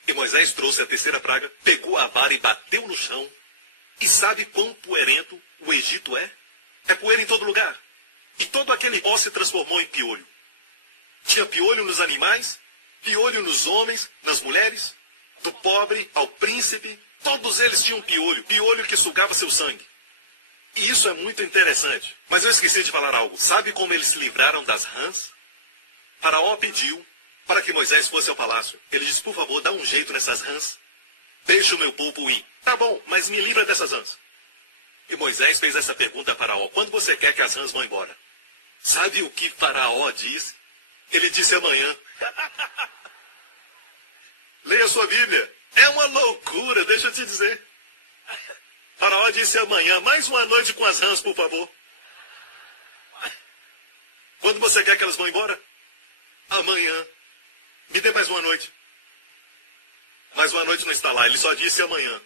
E Moisés trouxe a terceira praga, pegou a vara e bateu no chão. E sabe quão poeirento o Egito é? É poeira em todo lugar. E todo aquele pó se transformou em piolho. Tinha piolho nos animais, piolho nos homens, nas mulheres, do pobre ao príncipe. Todos eles tinham piolho, piolho que sugava seu sangue. E isso é muito interessante. Mas eu esqueci de falar algo. Sabe como eles se livraram das rãs? Faraó pediu para que Moisés fosse ao palácio. Ele disse, por favor, dá um jeito nessas rãs. Deixa o meu povo ir. Tá bom, mas me livra dessas rãs. E Moisés fez essa pergunta a Faraó. Quando você quer que as rãs vão embora? Sabe o que Faraó disse? Ele disse amanhã. Leia sua Bíblia. É uma loucura, deixa eu te dizer. Faraó disse amanhã, mais uma noite com as rãs, por favor. Quando você quer que elas vão embora? Amanhã. Me dê mais uma noite. Mais uma noite não está lá, ele só disse amanhã.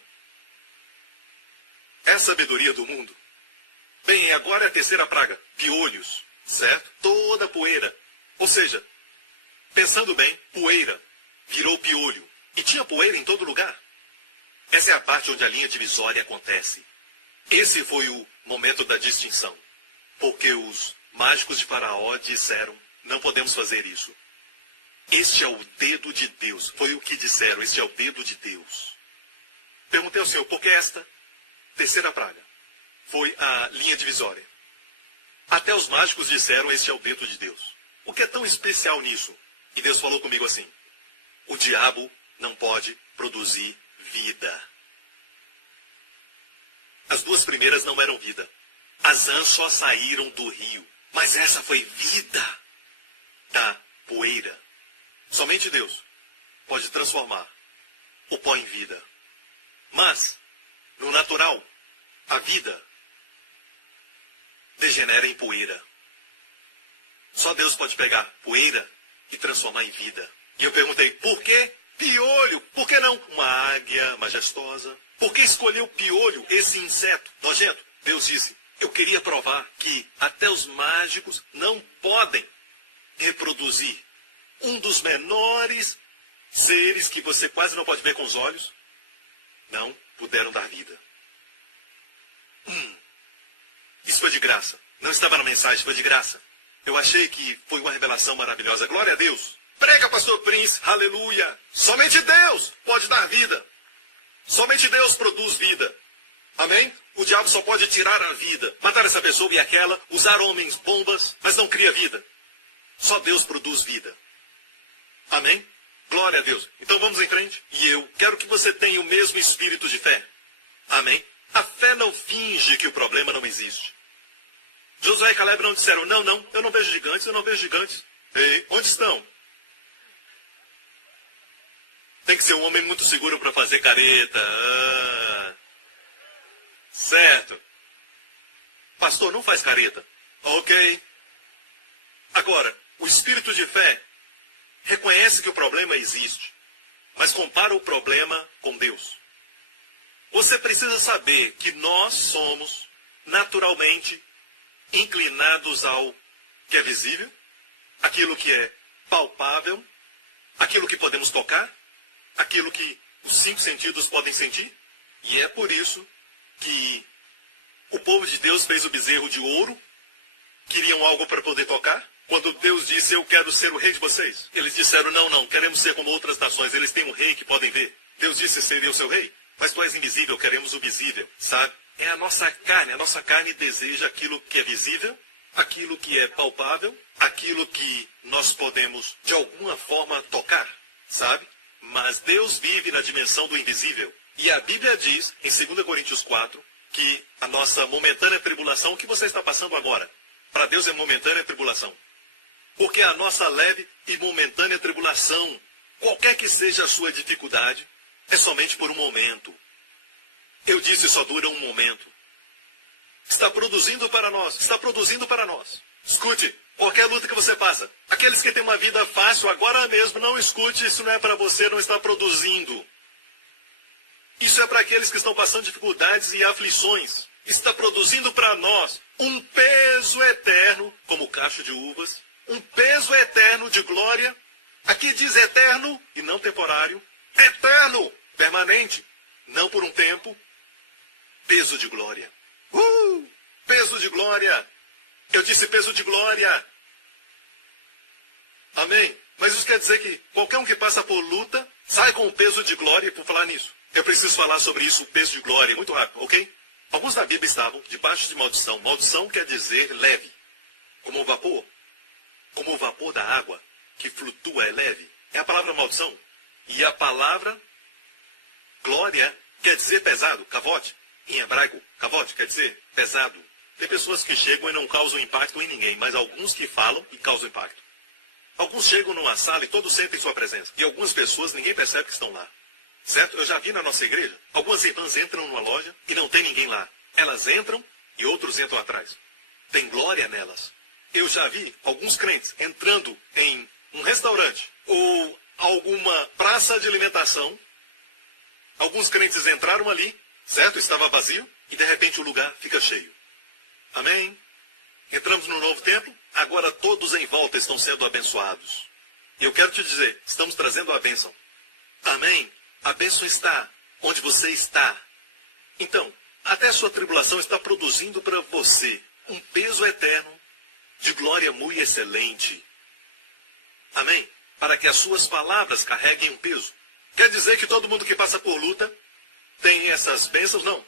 É a sabedoria do mundo. Bem, agora é a terceira praga. Piolhos, certo? Toda poeira. Ou seja, pensando bem, poeira virou piolho. E tinha poeira em todo lugar. Essa é a parte onde a linha divisória acontece. Esse foi o momento da distinção. Porque os mágicos de Faraó disseram, não podemos fazer isso. Este é o dedo de Deus. Foi o que disseram, este é o dedo de Deus. Perguntei ao Senhor, por que esta terceira praga foi a linha divisória? Até os mágicos disseram, este é o dedo de Deus. O que é tão especial nisso? E Deus falou comigo assim, o diabo não pode produzir vida. As duas primeiras não eram vida. As rãs só saíram do rio. Mas essa foi vida da poeira. Somente Deus pode transformar o pó em vida. Mas, no natural, a vida degenera em poeira. Só Deus pode pegar poeira e transformar em vida. E eu perguntei, por que piolho? Por que não uma águia majestosa? Por que escolheu piolho, esse inseto nojento? Deus disse, eu queria provar que até os mágicos não podem reproduzir um dos menores seres que você quase não pode ver com os olhos. Não puderam dar vida. Isso foi de graça. Não estava na mensagem, foi de graça. Eu achei que foi uma revelação maravilhosa. Glória a Deus. Prega, pastor Prince. Aleluia. Somente Deus pode dar vida. Somente Deus produz vida. Amém? O diabo só pode tirar a vida, matar essa pessoa e aquela, usar homens bombas, mas não cria vida. Só Deus produz vida. Amém? Glória a Deus. Então vamos em frente. E eu quero que você tenha o mesmo espírito de fé. Amém? A fé não finge que o problema não existe. Josué e Caleb não disseram, não, eu não vejo gigantes, eu não vejo gigantes. Ei, onde estão? Tem que ser um homem muito seguro para fazer careta. Certo. Pastor, não faz careta. Ok. Agora, o espírito de fé reconhece que o problema existe, mas compara o problema com Deus. Você precisa saber que nós somos naturalmente inclinados ao que é visível, aquilo que é palpável, aquilo que podemos tocar, aquilo que os 5 sentidos podem sentir. E é por isso que o povo de Deus fez o bezerro de ouro, queriam algo para poder tocar. Quando Deus disse, eu quero ser o rei de vocês, eles disseram, não, queremos ser como outras nações, eles têm um rei que podem ver. Deus disse, seria o seu rei, mas tu és invisível, queremos o visível, sabe? É a nossa carne deseja aquilo que é visível, aquilo que é palpável, aquilo que nós podemos, de alguma forma, tocar, sabe? Mas Deus vive na dimensão do invisível. E a Bíblia diz, em 2 Coríntios 4, que a nossa momentânea tribulação, o que você está passando agora, para Deus é momentânea tribulação. Porque a nossa leve e momentânea tribulação, qualquer que seja a sua dificuldade, é somente por um momento. Eu disse, só dura um momento. Está produzindo para nós, está produzindo para nós. Escute, qualquer luta que você passa, aqueles que têm uma vida fácil agora mesmo, não escute, isso não é para você, não está produzindo. Isso é para aqueles que estão passando dificuldades e aflições. Está produzindo para nós um peso eterno, como cacho de uvas, um peso eterno de glória. Aqui diz eterno e não temporário. Eterno, permanente, não por um tempo. Peso de glória. Peso de glória. Eu disse peso de glória. Amém? Mas isso quer dizer que qualquer um que passa por luta, sai com o peso de glória. E por falar nisso, eu preciso falar sobre isso, o peso de glória, muito rápido, ok? Alguns da Bíblia estavam debaixo de maldição. Maldição quer dizer leve, como o vapor. Como o vapor da água, que flutua, é leve. É a palavra maldição. E a palavra glória quer dizer pesado, cavote. Em hebraico, cavote quer dizer pesado. Tem pessoas que chegam e não causam impacto em ninguém, mas alguns que falam e causam impacto. Alguns chegam numa sala e todos sentem sua presença. E algumas pessoas ninguém percebe que estão lá. Certo? Eu já vi na nossa igreja, algumas irmãs entram numa loja e não tem ninguém lá. Elas entram e outros entram atrás. Tem glória nelas. Eu já vi alguns crentes entrando em um restaurante ou alguma praça de alimentação. Alguns crentes entraram ali, certo? Estava vazio e de repente o lugar fica cheio. Amém? Entramos no novo templo, agora todos em volta estão sendo abençoados. E eu quero te dizer, estamos trazendo a bênção. Amém? A bênção está onde você está. Então, até a sua tribulação está produzindo para você um peso eterno de glória muito excelente. Amém? Para que as suas palavras carreguem um peso. Quer dizer que todo mundo que passa por luta tem essas bênçãos? Não.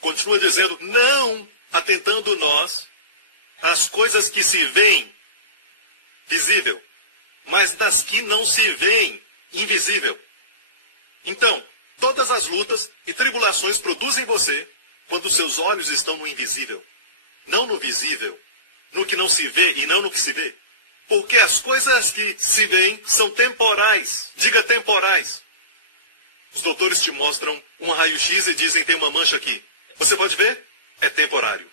Continua dizendo, não atentando nós às coisas que se veem visível, mas das que não se veem invisível. Então, todas as lutas e tribulações produzem você quando seus olhos estão no invisível, não no visível, no que não se vê e não no que se vê. Porque as coisas que se veem são temporais. Diga temporais. Os doutores te mostram um raio-x e dizem tem uma mancha aqui. Você pode ver? É temporário.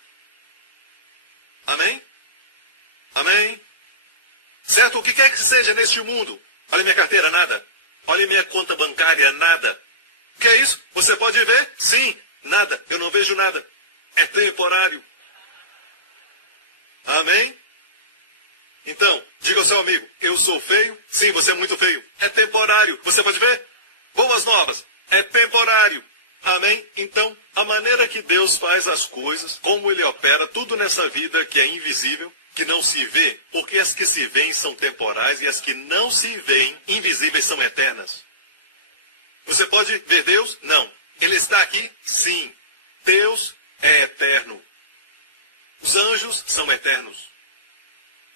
Amém? Amém? Certo? O que quer que seja neste mundo. Olha minha carteira, nada. Olha minha conta bancária, nada. O que é isso? Você pode ver? Sim, nada. Eu não vejo nada. É temporário. Amém? Então, diga ao seu amigo, eu sou feio? Sim, você é muito feio. É temporário. Você pode ver? Boas novas. É temporário. Amém? Então, a maneira que Deus faz as coisas, como Ele opera, tudo nessa vida que é invisível, que não se vê, porque as que se veem são temporais e as que não se veem, invisíveis, são eternas. Você pode ver Deus? Não. Ele está aqui? Sim. Deus é eterno. Os anjos são eternos.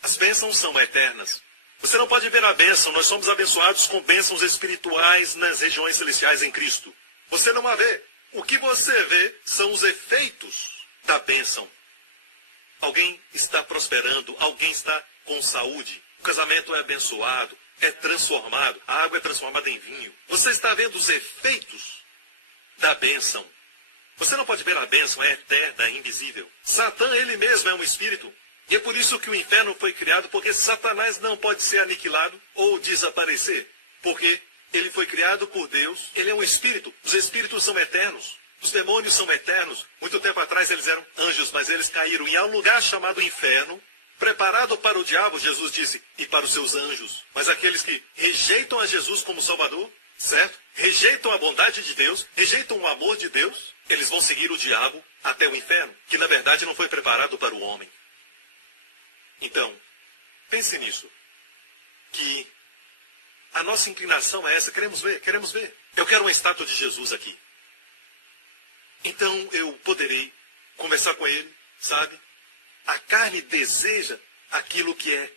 As bênçãos são eternas. Você não pode ver a bênção. Nós somos abençoados com bênçãos espirituais nas regiões celestiais em Cristo. Você não a vê. O que você vê são os efeitos da bênção. Alguém está prosperando, alguém está com saúde. O casamento é abençoado, é transformado. A água é transformada em vinho. Você está vendo os efeitos da bênção. Você não pode ver a bênção, é eterna, é invisível. Satã, ele mesmo é um espírito. E é por isso que o inferno foi criado, porque Satanás não pode ser aniquilado ou desaparecer. Porque ele foi criado por Deus, ele é um espírito. Os espíritos são eternos. Os demônios são eternos. Muito tempo atrás eles eram anjos, mas eles caíram. E há um lugar chamado inferno, preparado para o diabo, Jesus disse, e para os seus anjos. Mas aqueles que rejeitam a Jesus como Salvador, certo? Rejeitam a bondade de Deus, rejeitam o amor de Deus, eles vão seguir o diabo até o inferno, que na verdade não foi preparado para o homem. Então, pense nisso. Que a nossa inclinação é essa, queremos ver, queremos ver. Eu quero uma estátua de Jesus aqui. Então eu poderei conversar com ele, sabe? A carne deseja aquilo que é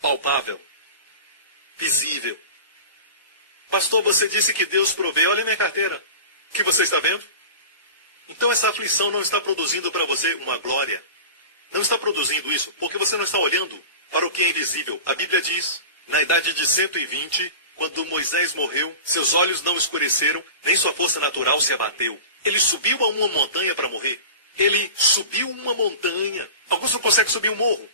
palpável, visível. Pastor, você disse que Deus provê. Olha a minha carteira. O que você está vendo? Então essa aflição não está produzindo para você uma glória. Não está produzindo isso, porque você não está olhando para o que é invisível. A Bíblia diz, na idade de 120, quando Moisés morreu, seus olhos não escureceram, nem sua força natural se abateu. Ele subiu a uma montanha para morrer. Ele subiu uma montanha. Alguns não conseguem subir um morro.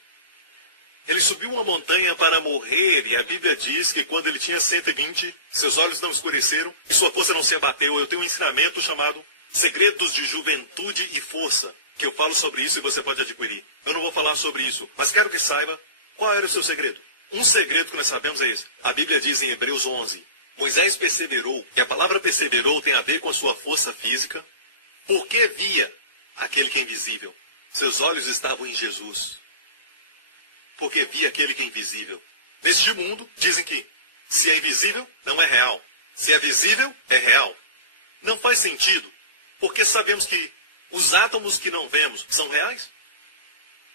Ele subiu uma montanha para morrer, e a Bíblia diz que quando ele tinha 120, seus olhos não escureceram e sua força não se abateu. Eu tenho um ensinamento chamado Segredos de Juventude e Força, que eu falo sobre isso e você pode adquirir. Eu não vou falar sobre isso, mas quero que saiba qual era o seu segredo. Um segredo que nós sabemos é esse. A Bíblia diz em Hebreus 11, Moisés perseverou, e a palavra perseverou tem a ver com a sua força física, porque via aquele que é invisível. Seus olhos estavam em Jesus. Porque via aquele que é invisível. Neste mundo, dizem que se é invisível, não é real. Se é visível, é real. Não faz sentido, porque sabemos que os átomos que não vemos são reais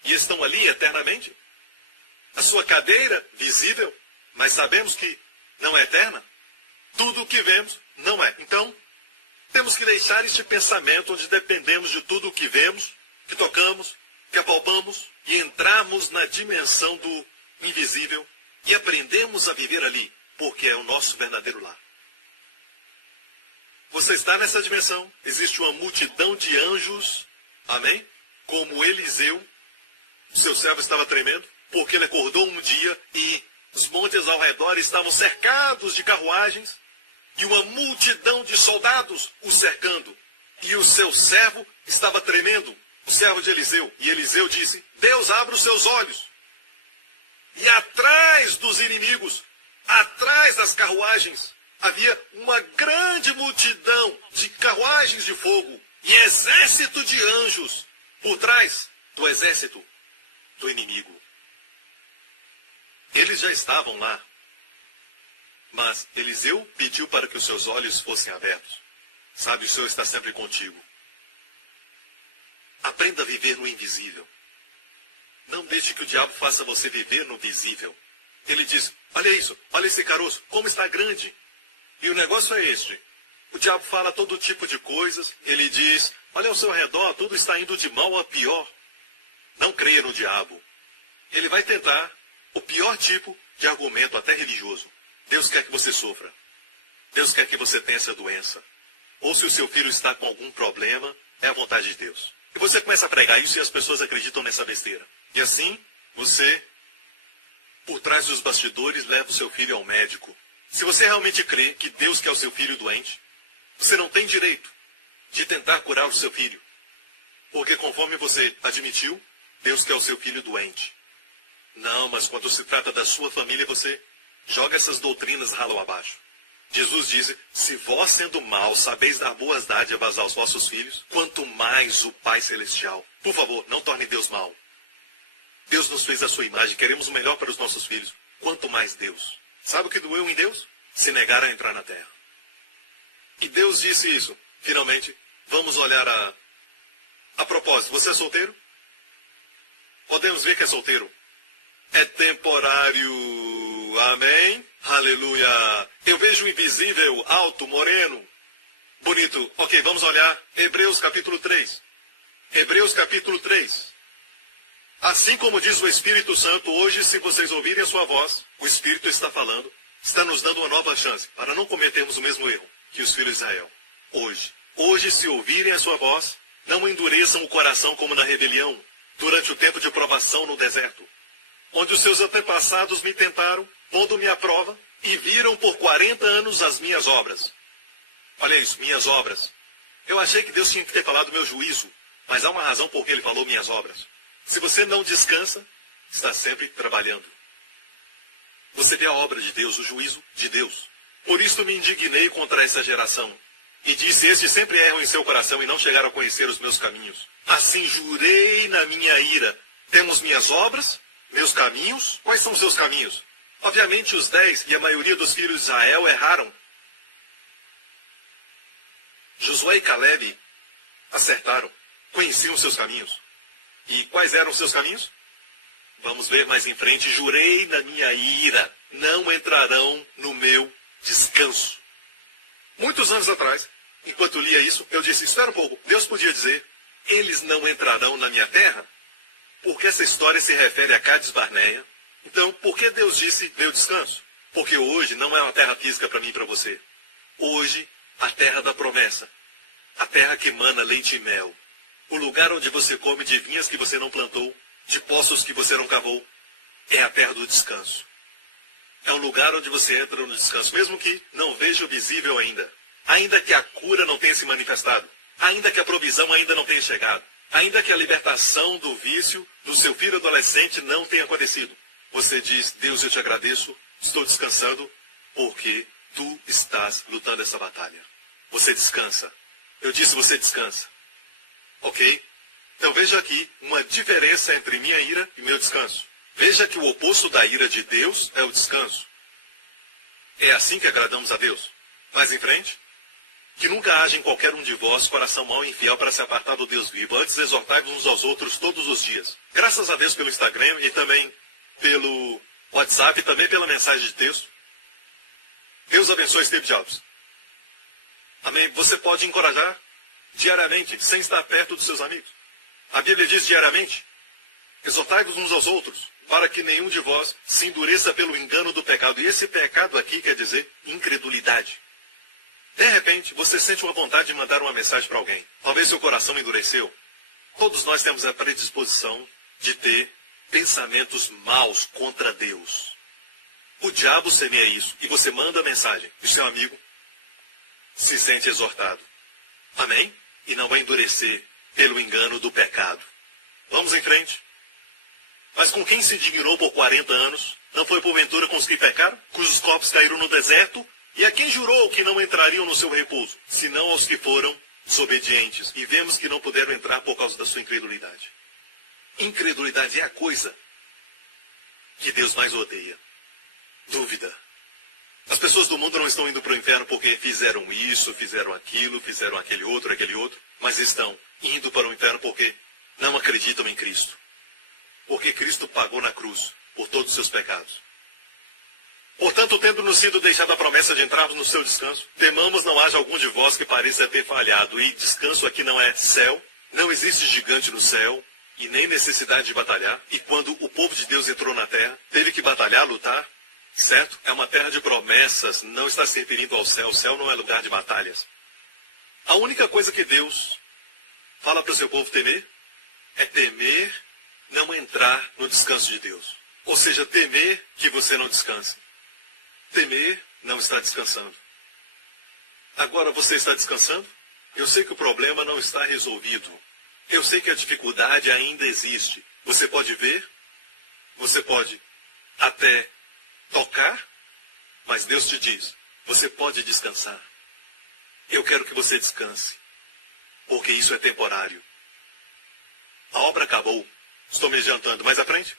e estão ali eternamente. A sua cadeira, visível, mas sabemos que não é eterna. Tudo o que vemos não é. Então, temos que deixar este pensamento onde dependemos de tudo o que vemos, que tocamos, que apalpamos e entramos na dimensão do invisível e aprendemos a viver ali, porque é o nosso verdadeiro lar. Você está nessa dimensão, existe uma multidão de anjos, amém? Como Eliseu, o seu servo estava tremendo, porque ele acordou um dia e os montes ao redor estavam cercados de carruagens e uma multidão de soldados o cercando. E o seu servo estava tremendo, o servo de Eliseu. E Eliseu disse, Deus abre os seus olhos. E atrás dos inimigos, atrás das carruagens, havia uma grande multidão de carruagens de fogo e exército de anjos por trás do exército do inimigo. Eles já estavam lá, mas Eliseu pediu para que os seus olhos fossem abertos. Sabe, o Senhor está sempre contigo. Aprenda a viver no invisível. Não deixe que o diabo faça você viver no visível. Ele diz, olha isso, olha esse caroço, como está grande. E o negócio é este. O diabo fala todo tipo de coisas. Ele diz, olha ao seu redor, tudo está indo de mal a pior. Não creia no diabo. Ele vai tentar o pior tipo de argumento, até religioso. Deus quer que você sofra. Deus quer que você tenha essa doença. Ou se o seu filho está com algum problema, é a vontade de Deus. E você começa a pregar isso e as pessoas acreditam nessa besteira. E assim, você, por trás dos bastidores, leva o seu filho ao médico. Se você realmente crê que Deus quer o seu filho doente, você não tem direito de tentar curar o seu filho. Porque conforme você admitiu, Deus quer o seu filho doente. Não, mas quando se trata da sua família, você joga essas doutrinas ralo abaixo. Jesus disse, se vós sendo maus sabeis dar boas dádivas aos vossos filhos, quanto mais o Pai Celestial. Por favor, não torne Deus mau. Deus nos fez a sua imagem, queremos o melhor para os nossos filhos. Quanto mais Deus. Sabe o que doeu em Deus? Se negar a entrar na terra. E Deus disse isso. Finalmente, vamos olhar a propósito. Você é solteiro? Podemos ver que é solteiro. É temporário. Amém? Aleluia. Eu vejo o invisível, alto, moreno, bonito. Ok, vamos olhar Hebreus capítulo 3. Hebreus capítulo 3. Assim como diz o Espírito Santo, hoje, se vocês ouvirem a sua voz, o Espírito está falando, está nos dando uma nova chance, para não cometermos o mesmo erro que os filhos de Israel. Hoje, se ouvirem a sua voz, não endureçam o coração como na rebelião, durante o tempo de provação no deserto, onde os seus antepassados me tentaram, pondo-me à prova, e viram por 40 anos as minhas obras. Olha isso, minhas obras. Eu achei que Deus tinha que ter falado meu juízo, mas há uma razão por que ele falou minhas obras. Se você não descansa, está sempre trabalhando. Você vê a obra de Deus, o juízo de Deus. Por isso me indignei contra essa geração. E disse, estes sempre erram em seu coração e não chegaram a conhecer os meus caminhos. Assim jurei na minha ira. Temos minhas obras, meus caminhos. Quais são os seus caminhos? Obviamente os 10 e a maioria dos filhos de Israel erraram. Josué e Caleb acertaram, conheciam seus caminhos. E quais eram os seus caminhos? Vamos ver mais em frente. Jurei na minha ira, não entrarão no meu descanso. Muitos anos atrás, enquanto lia isso, eu disse, espera um pouco, Deus podia dizer, eles não entrarão na minha terra? Porque essa história se refere a Cades Barneia. Então, por que Deus disse, meu descanso? Porque hoje não é uma terra física para mim e para você. Hoje, a terra da promessa. A terra que emana leite e mel. O lugar onde você come de vinhas que você não plantou, de poços que você não cavou, é a terra do descanso. É um lugar onde você entra no descanso, mesmo que não veja o visível ainda. Ainda que a cura não tenha se manifestado. Ainda que a provisão ainda não tenha chegado. Ainda que a libertação do vício do seu filho adolescente não tenha acontecido. Você diz, Deus, eu te agradeço, estou descansando, porque tu estás lutando essa batalha. Você descansa. Eu disse, você descansa. Ok? Então veja aqui uma diferença entre minha ira e meu descanso. Veja que o oposto da ira de Deus é o descanso. É assim que agradamos a Deus. Mais em frente. Que nunca haja em qualquer um de vós coração mau e infiel para se apartar do Deus vivo. Antes exortai-vos uns aos outros todos os dias. Graças a Deus pelo Instagram e também pelo WhatsApp e também pela mensagem de texto. Deus abençoe Steve Jobs. Amém? Você pode encorajar diariamente, sem estar perto dos seus amigos. A Bíblia diz diariamente, exortai-vos uns aos outros, para que nenhum de vós se endureça pelo engano do pecado. E esse pecado aqui quer dizer incredulidade. De repente, você sente uma vontade de mandar uma mensagem para alguém. Talvez seu coração endureceu. Todos nós temos a predisposição de ter pensamentos maus contra Deus. O diabo semeia isso e você manda a mensagem. E seu amigo se sente exortado. Amém? E não vai endurecer pelo engano do pecado. Vamos em frente. Mas com quem se indignou por 40 anos, não foi porventura com os que pecaram, cujos corpos caíram no deserto? E a quem jurou que não entrariam no seu repouso, senão aos que foram desobedientes? E vemos que não puderam entrar por causa da sua incredulidade. Incredulidade é a coisa que Deus mais odeia. Dúvida. As pessoas do mundo não estão indo para o inferno porque fizeram isso, fizeram aquilo, fizeram aquele outro, mas estão indo para o inferno porque não acreditam em Cristo. Porque Cristo pagou na cruz por todos os seus pecados. Portanto, tendo-nos sido deixada a promessa de entrarmos no seu descanso, temamos não haja algum de vós que pareça ter falhado. E descanso aqui não é céu, não existe gigante no céu, e nem necessidade de batalhar. E quando o povo de Deus entrou na terra, teve que batalhar, lutar, certo? É uma terra de promessas, não está se referindo ao céu. O céu não é lugar de batalhas. A única coisa que Deus fala para o seu povo temer, é temer não entrar no descanso de Deus. Ou seja, temer que você não descanse. Temer não está descansando. Agora você está descansando? Eu sei que o problema não está resolvido. Eu sei que a dificuldade ainda existe. Você pode ver, você pode até tocar, mas Deus te diz, você pode descansar. Eu quero que você descanse, porque isso é temporário. A obra acabou. Estou me adiantando, mais à frente.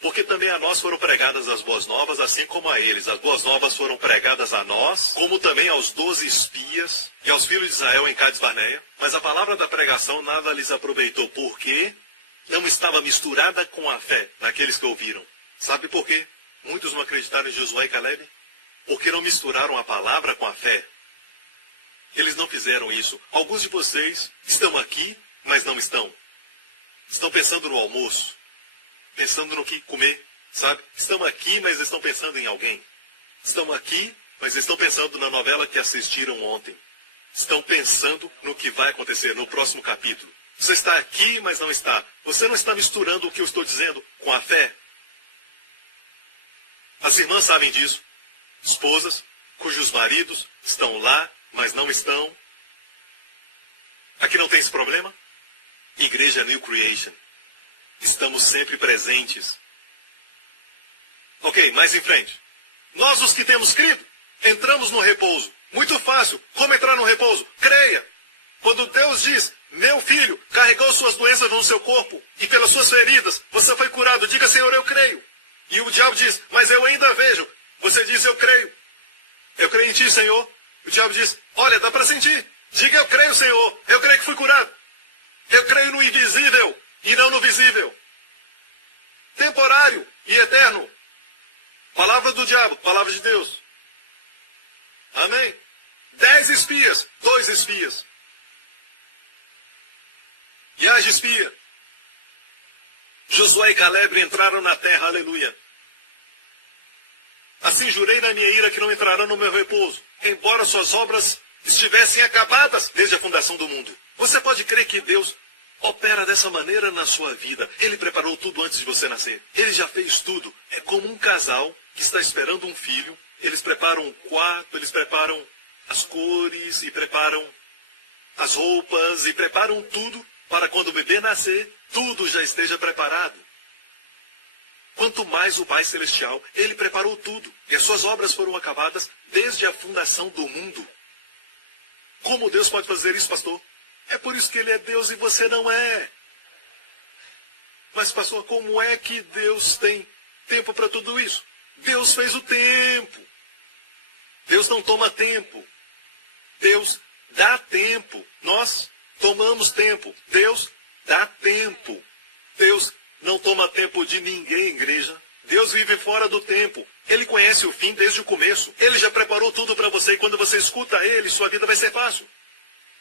Porque também a nós foram pregadas as boas novas, assim como a eles. As boas novas foram pregadas a nós, como também aos 12 espias e aos filhos de Israel em Cades Barneia. Mas a palavra da pregação nada lhes aproveitou, porque não estava misturada com a fé naqueles que ouviram. Sabe por quê? Muitos não acreditaram em Josué e Caleb? Porque não misturaram a palavra com a fé. Eles não fizeram isso. Alguns de vocês estão aqui, mas não estão. Estão pensando no almoço. Pensando no que comer, sabe? Estão aqui, mas estão pensando em alguém. Estão aqui, mas estão pensando na novela que assistiram ontem. Estão pensando no que vai acontecer no próximo capítulo. Você está aqui, mas não está. Você não está misturando o que eu estou dizendo com a fé. As irmãs sabem disso. Esposas cujos maridos estão lá, mas não estão. Aqui não tem esse problema? Igreja New Creation. Estamos sempre presentes. Ok, mais em frente. Nós, os que temos crido, entramos no repouso. Muito fácil. Como entrar no repouso? Creia. Quando Deus diz, meu filho carregou suas doenças no seu corpo e pelas suas feridas você foi curado. Diga, Senhor, eu creio. E o diabo diz, mas eu ainda vejo. Você diz, eu creio. Eu creio em ti, Senhor. O diabo diz, olha, dá para sentir. Diga, eu creio, Senhor. Eu creio que fui curado. Eu creio no invisível. e não no visível. Temporário e eterno. Palavra do diabo, palavra de Deus. Amém? 10 espias, 2 espias. E haja espia. Josué e Caleb entraram na terra, aleluia. Assim jurei na minha ira que não entrarão no meu repouso, embora suas obras estivessem acabadas desde a fundação do mundo. Você pode crer que Deus opera dessa maneira na sua vida. Ele preparou tudo antes de você nascer. Ele já fez tudo. É como um casal que está esperando um filho. Eles preparam um quarto, eles preparam as cores e preparam as roupas e preparam tudo para quando o bebê nascer, tudo já esteja preparado. Quanto mais o Pai Celestial, Ele preparou tudo. E as suas obras foram acabadas desde a fundação do mundo. Como Deus pode fazer isso, pastor? É por isso que Ele é Deus e você não é. Mas, pastor, como é que Deus tem tempo para tudo isso? Deus fez o tempo. Deus não toma tempo. Deus dá tempo. Nós tomamos tempo. Deus dá tempo. Deus não toma tempo de ninguém, igreja. Deus vive fora do tempo. Ele conhece o fim desde o começo. Ele já preparou tudo para você e quando você escuta Ele, sua vida vai ser fácil.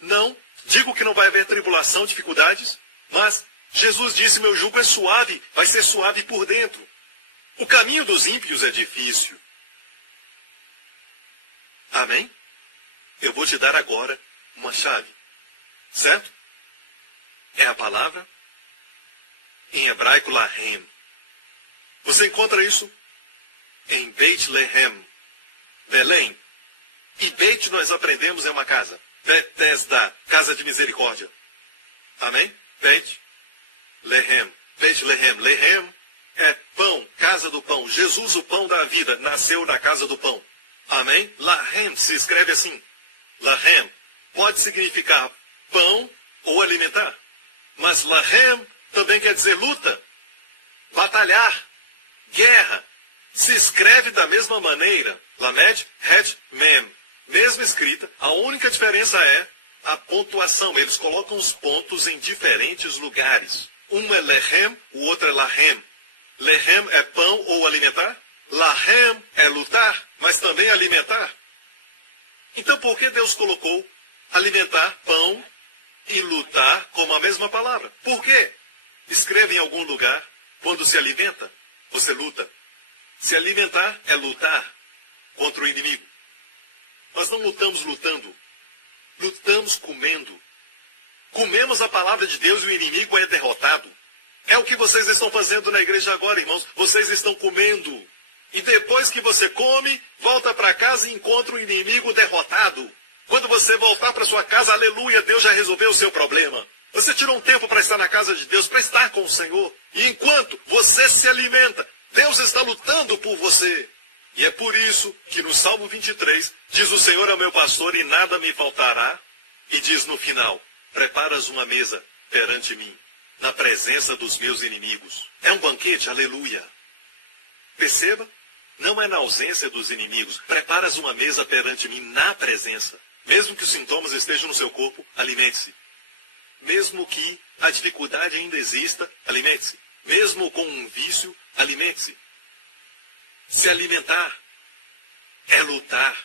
Não digo que não vai haver tribulação, dificuldades, mas Jesus disse, meu jugo é suave, vai ser suave por dentro. O caminho dos ímpios é difícil. Amém? Eu vou te dar agora uma chave. Certo? É a palavra em hebraico Lahem. Você encontra isso em Beit Lehem, Belém. E Beit nós aprendemos é uma casa. Betesda, casa de misericórdia. Amém? Beit Lehem. Beit Lehem. Lehem é pão, casa do pão. Jesus, o pão da vida, nasceu na casa do pão. Amém? Lahem se escreve assim. Lahem pode significar pão ou alimentar. Mas Lahem também quer dizer luta, batalhar, guerra. Se escreve da mesma maneira. Lamed, Het, Mem. Mesma escrita, a única diferença é a pontuação. Eles colocam os pontos em diferentes lugares. Um é Lehem, o outro é Lahem. Lehem é pão ou alimentar. Lahem é lutar, mas também alimentar. Então por que Deus colocou alimentar, pão e lutar como a mesma palavra? Por quê? Escreve em algum lugar, quando se alimenta, você luta. Se alimentar é lutar contra o inimigo. Nós não lutamos lutando, lutamos comendo. Comemos a palavra de Deus e o inimigo é derrotado. É o que vocês estão fazendo na igreja agora, irmãos. Vocês estão comendo. E depois que você come, volta para casa e encontra o inimigo derrotado. Quando você voltar para sua casa, aleluia, Deus já resolveu o seu problema. Você tirou um tempo para estar na casa de Deus, para estar com o Senhor. E enquanto você se alimenta, Deus está lutando por você. E é por isso que no Salmo 23, diz o Senhor é o meu pastor e nada me faltará. E diz no final, preparas uma mesa perante mim, na presença dos meus inimigos. É um banquete, aleluia. Perceba, não é na ausência dos inimigos. Preparas uma mesa perante mim na presença. Mesmo que os sintomas estejam no seu corpo, alimente-se. Mesmo que a dificuldade ainda exista, alimente-se. Mesmo com um vício, alimente-se. Se alimentar é lutar.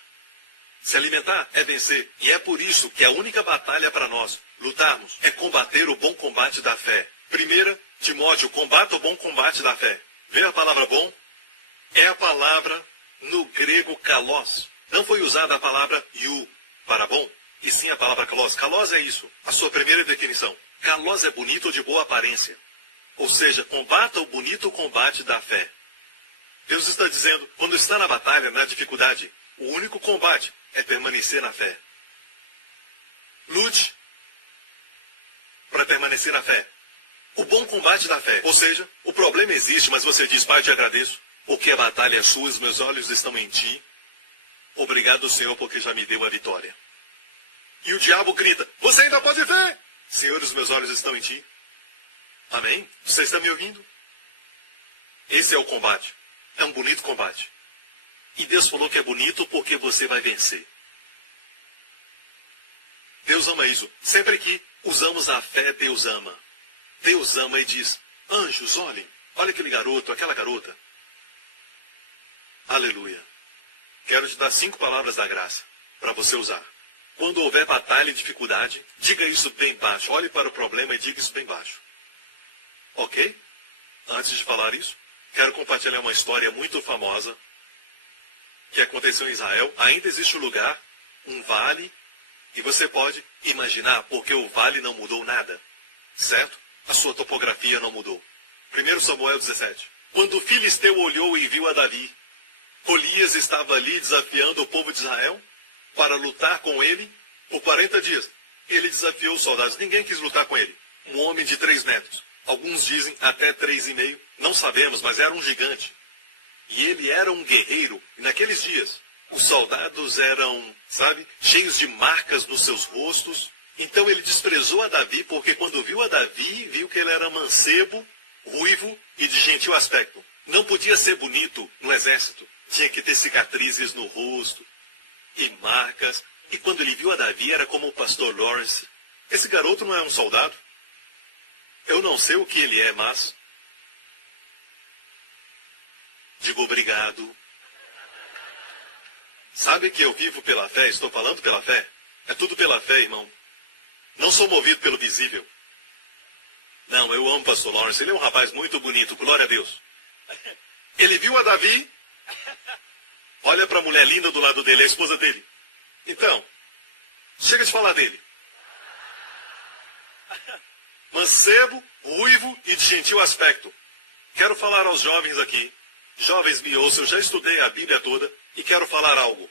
Se alimentar é vencer. E é por isso que a única batalha para nós lutarmos é combater o bom combate da fé. 1 Timóteo, combata o bom combate da fé. Vê a palavra bom? É a palavra no grego kalos. Não foi usada a palavra iu para bom, e sim a palavra kalos. Kalos é isso, a sua primeira definição. Kalos é bonito ou de boa aparência. Ou seja, combata o bonito combate da fé. Deus está dizendo, quando está na batalha, na dificuldade, o único combate é permanecer na fé. Lute para permanecer na fé. O bom combate da fé. Ou seja, o problema existe, mas você diz, Pai, eu te agradeço, porque a batalha é sua, os meus olhos estão em ti. Obrigado, Senhor, porque já me deu a vitória. E o diabo grita, você ainda pode ver. Senhor, os meus olhos estão em ti. Amém? Você está me ouvindo? Esse é o combate. É um bonito combate. E Deus falou que é bonito porque você vai vencer. Deus ama isso. Sempre que usamos a fé, Deus ama. Deus ama e diz, anjos, olhem, olha aquele garoto, aquela garota. Aleluia. Quero te dar 5 palavras da graça para você usar. Quando houver batalha e dificuldade, diga isso bem baixo. Olhe para o problema e diga isso bem baixo. Ok? Antes de falar isso, quero compartilhar uma história muito famosa que aconteceu em Israel. Ainda existe um lugar, um vale, e você pode imaginar porque o vale não mudou nada. Certo? A sua topografia não mudou. 1 Samuel 17. Quando o filisteu olhou e viu a Davi, Golias estava ali desafiando o povo de Israel para lutar com ele por 40 dias. Ele desafiou os soldados. Ninguém quis lutar com ele. Um homem de 3 metros. Alguns dizem até 3,5. Não sabemos, mas era um gigante. E ele era um guerreiro. E naqueles dias, os soldados eram, cheios de marcas nos seus rostos. Então ele desprezou a Davi, porque quando viu a Davi, viu que ele era mancebo, ruivo e de gentil aspecto. Não podia ser bonito no exército. Tinha que ter cicatrizes no rosto e marcas. E quando ele viu a Davi, era como o pastor Lawrence. Esse garoto não é um soldado? Eu não sei o que ele é, mas... digo obrigado. Sabe que eu vivo pela fé? Estou falando pela fé? É tudo pela fé, irmão. Não sou movido pelo visível. Não, eu amo o pastor Lawrence. Ele é um rapaz muito bonito, glória a Deus. Ele viu a Davi. Olha para a mulher linda do lado dele, a esposa dele. Então, chega de falar dele. Mancebo, ruivo e de gentil aspecto. Quero falar aos jovens aqui. Jovens, me ouçam, eu já estudei a Bíblia toda e quero falar algo.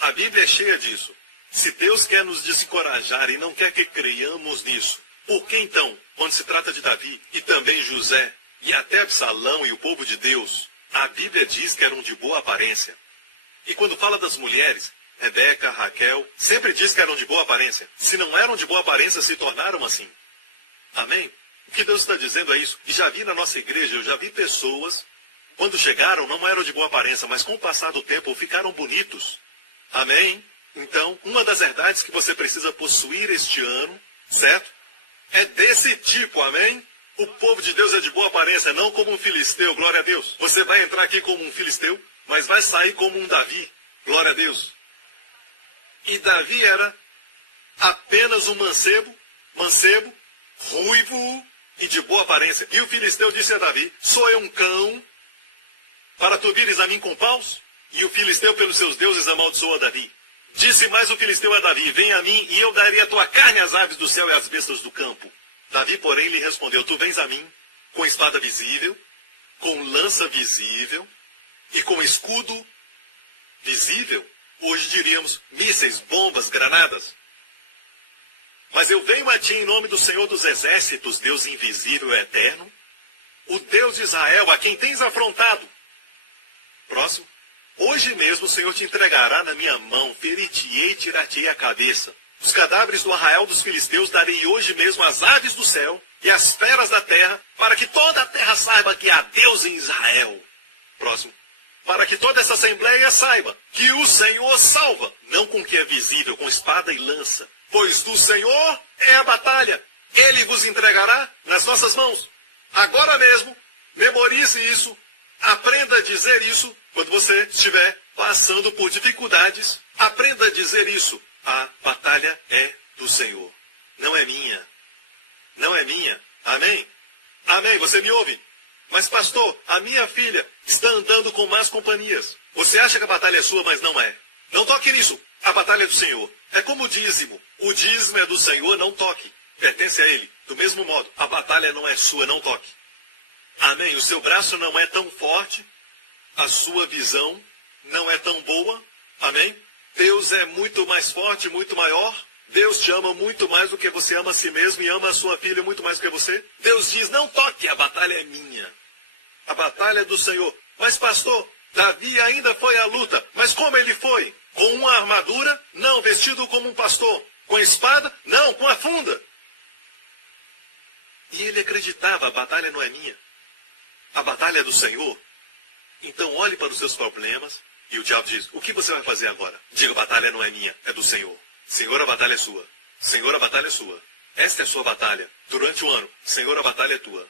A Bíblia é cheia disso. Se Deus quer nos desencorajar e não quer que creiamos nisso, por que então, quando se trata de Davi e também José e até Absalão e o povo de Deus, a Bíblia diz que eram de boa aparência? E quando fala das mulheres, Rebeca, Raquel, sempre diz que eram de boa aparência. Se não eram de boa aparência, se tornaram assim. Amém? O que Deus está dizendo é isso. E já vi na nossa igreja, eu já vi pessoas, quando chegaram, não eram de boa aparência, mas com o passar do tempo ficaram bonitos. Amém? Então, uma das verdades que você precisa possuir este ano, certo? É desse tipo, amém? O povo de Deus é de boa aparência, não como um filisteu, glória a Deus. Você vai entrar aqui como um filisteu, mas vai sair como um Davi, glória a Deus. E Davi era apenas um mancebo, ruivo e de boa aparência. E o filisteu disse a Davi, sou eu um cão para tu vires a mim com paus? E o filisteu pelos seus deuses amaldiçoou a Davi. Disse mais o filisteu a Davi, vem a mim e eu darei a tua carne às aves do céu e às bestas do campo. Davi, porém, lhe respondeu, tu vens a mim com espada visível, com lança visível e com escudo visível. Hoje diríamos mísseis, bombas, granadas. Mas eu venho a ti em nome do Senhor dos Exércitos, Deus invisível e eterno, o Deus de Israel, a quem tens afrontado. Próximo. Hoje mesmo o Senhor te entregará na minha mão, ferir-te-ei e tirar-te-ei a cabeça. Os cadáveres do arraial dos filisteus darei hoje mesmo às aves do céu e às feras da terra, para que toda a terra saiba que há Deus em Israel. Próximo. Para que toda essa assembleia saiba que o Senhor salva, não com o que é visível, com espada e lança. Pois do Senhor é a batalha. Ele vos entregará nas nossas mãos. Agora mesmo, memorize isso, aprenda a dizer isso. Quando você estiver passando por dificuldades, aprenda a dizer isso. A batalha é do Senhor. Não é minha. Não é minha. Amém? Amém. Você me ouve? Mas pastor, a minha filha está andando com más companhias. Você acha que a batalha é sua, mas não é. Não toque nisso. A batalha é do Senhor. É como o dízimo. O dízimo é do Senhor, não toque. Pertence a Ele. Do mesmo modo, a batalha não é sua, não toque. Amém? O seu braço não é tão forte. A sua visão não é tão boa. Amém? Deus é muito mais forte, muito maior. Deus te ama muito mais do que você ama a si mesmo e ama a sua filha muito mais do que você. Deus diz, não toque, a batalha é minha. A batalha é do Senhor. Mas pastor, Davi ainda foi à luta. Mas como ele foi? Com uma armadura? Não, vestido como um pastor. Com espada? Não, com a funda. E ele acreditava, a batalha não é minha. A batalha é do Senhor. Então olhe para os seus problemas e o diabo diz, o que você vai fazer agora? Diga, a batalha não é minha, é do Senhor. Senhor, a batalha é sua. Senhor, a batalha é sua. Esta é a sua batalha. Durante o ano, Senhor, a batalha é tua.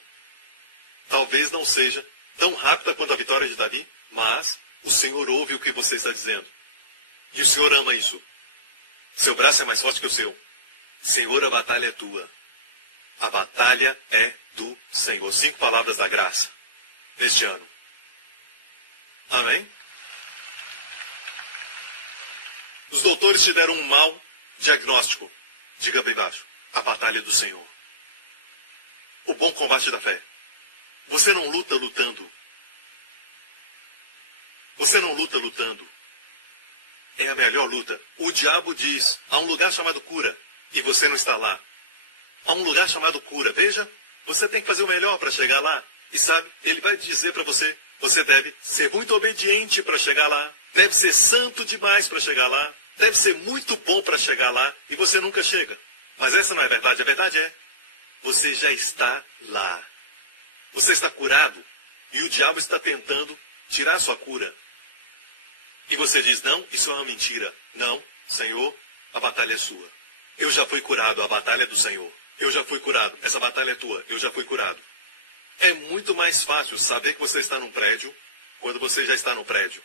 Talvez não seja tão rápida quanto a vitória de Davi, mas o Senhor ouve o que você está dizendo. E o Senhor ama isso. Seu braço é mais forte que o seu. Senhor, a batalha é tua. A batalha é do Senhor. 5 palavras da graça neste ano. Amém? Os doutores te deram um mau diagnóstico. Diga bem baixo. A batalha é do Senhor. O bom combate da fé. Você não luta lutando. Você não luta lutando. É a melhor luta. O diabo diz, há um lugar chamado cura, e você não está lá. Há um lugar chamado cura. Veja, você tem que fazer o melhor para chegar lá. E sabe, ele vai dizer para você, você deve ser muito obediente para chegar lá. Deve ser santo demais para chegar lá. Deve ser muito bom para chegar lá. E você nunca chega. Mas essa não é a verdade. A verdade é, você já está lá. Você está curado. E o diabo está tentando tirar a sua cura. E você diz, não, isso é uma mentira. Não, Senhor, a batalha é sua. Eu já fui curado, a batalha é do Senhor. Eu já fui curado, essa batalha é tua, eu já fui curado. É muito mais fácil saber que você está num prédio, quando você já está no prédio.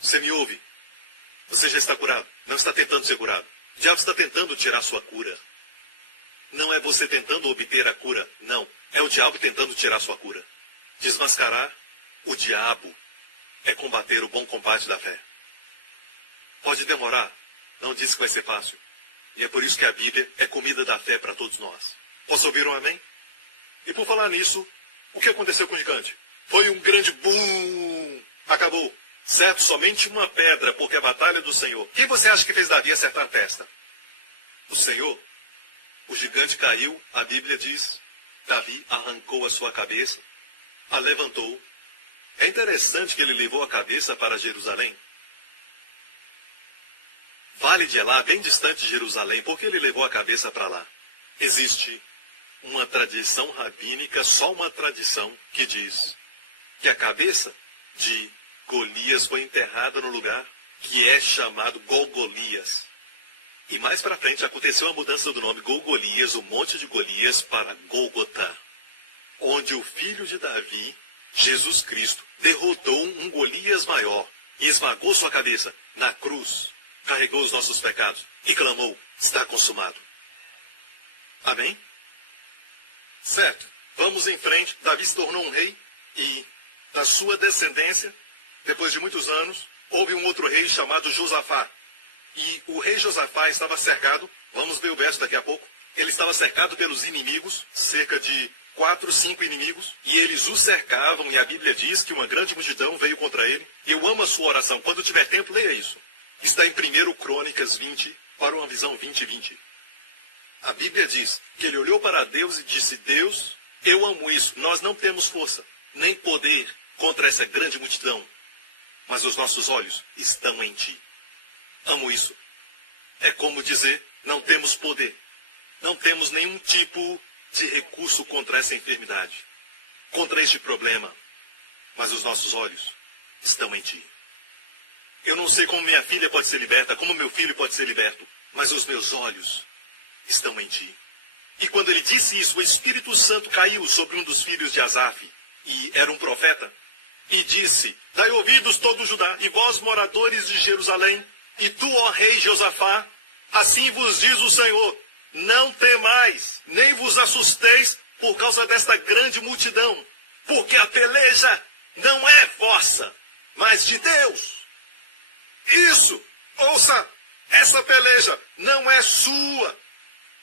Você me ouve? Você já está curado, não está tentando ser curado. O diabo está tentando tirar sua cura. Não é você tentando obter a cura, não. É o diabo tentando tirar sua cura. Desmascarar o diabo é combater o bom combate da fé. Pode demorar, não diz que vai ser fácil. E é por isso que a Bíblia é comida da fé para todos nós. Posso ouvir um amém? E por falar nisso, o que aconteceu com o gigante? Foi um grande boom! Acabou. Certo, somente uma pedra, porque a batalha é do Senhor. Quem você acha que fez Davi acertar a testa? O Senhor. O gigante caiu, a Bíblia diz, Davi arrancou a sua cabeça, a levantou. É interessante que ele levou a cabeça para Jerusalém. Vale de Elá, bem distante de Jerusalém, por que ele levou a cabeça para lá? Existe uma tradição rabínica, só uma tradição, que diz que a cabeça de Golias foi enterrada no lugar que é chamado Golgolias. E mais para frente aconteceu a mudança do nome Golgolias, o monte de Golias, para Gólgota, onde o filho de Davi, Jesus Cristo, derrotou um Golias maior e esmagou sua cabeça na cruz, carregou os nossos pecados e clamou, está consumado. Amém? Certo, vamos em frente. Davi se tornou um rei e da sua descendência, depois de muitos anos, houve um outro rei chamado Josafá. E o rei Josafá estava cercado, vamos ver o verso daqui a pouco, ele estava cercado pelos inimigos, cerca de 4, 5 inimigos, e eles o cercavam, e a Bíblia diz que uma grande multidão veio contra ele. Eu amo a sua oração, quando tiver tempo, leia isso. Está em 1 Crônicas 20, para uma visão 20:20. A Bíblia diz que ele olhou para Deus e disse, Deus, eu amo isso, nós não temos força, nem poder contra essa grande multidão, mas os nossos olhos estão em ti. Amo isso. É como dizer, não temos poder, não temos nenhum tipo de recurso contra essa enfermidade, contra este problema, mas os nossos olhos estão em ti. Eu não sei como minha filha pode ser liberta, como meu filho pode ser liberto, mas os meus olhos estão em ti. E quando ele disse isso, o Espírito Santo caiu sobre um dos filhos de Asaf, e era um profeta, e disse, dai ouvidos todo Judá, e vós moradores de Jerusalém, e tu, ó rei Josafá, assim vos diz o Senhor, não temais, nem vos assusteis por causa desta grande multidão, porque a peleja não é vossa, mas de Deus. Isso, ouça, essa peleja não é sua,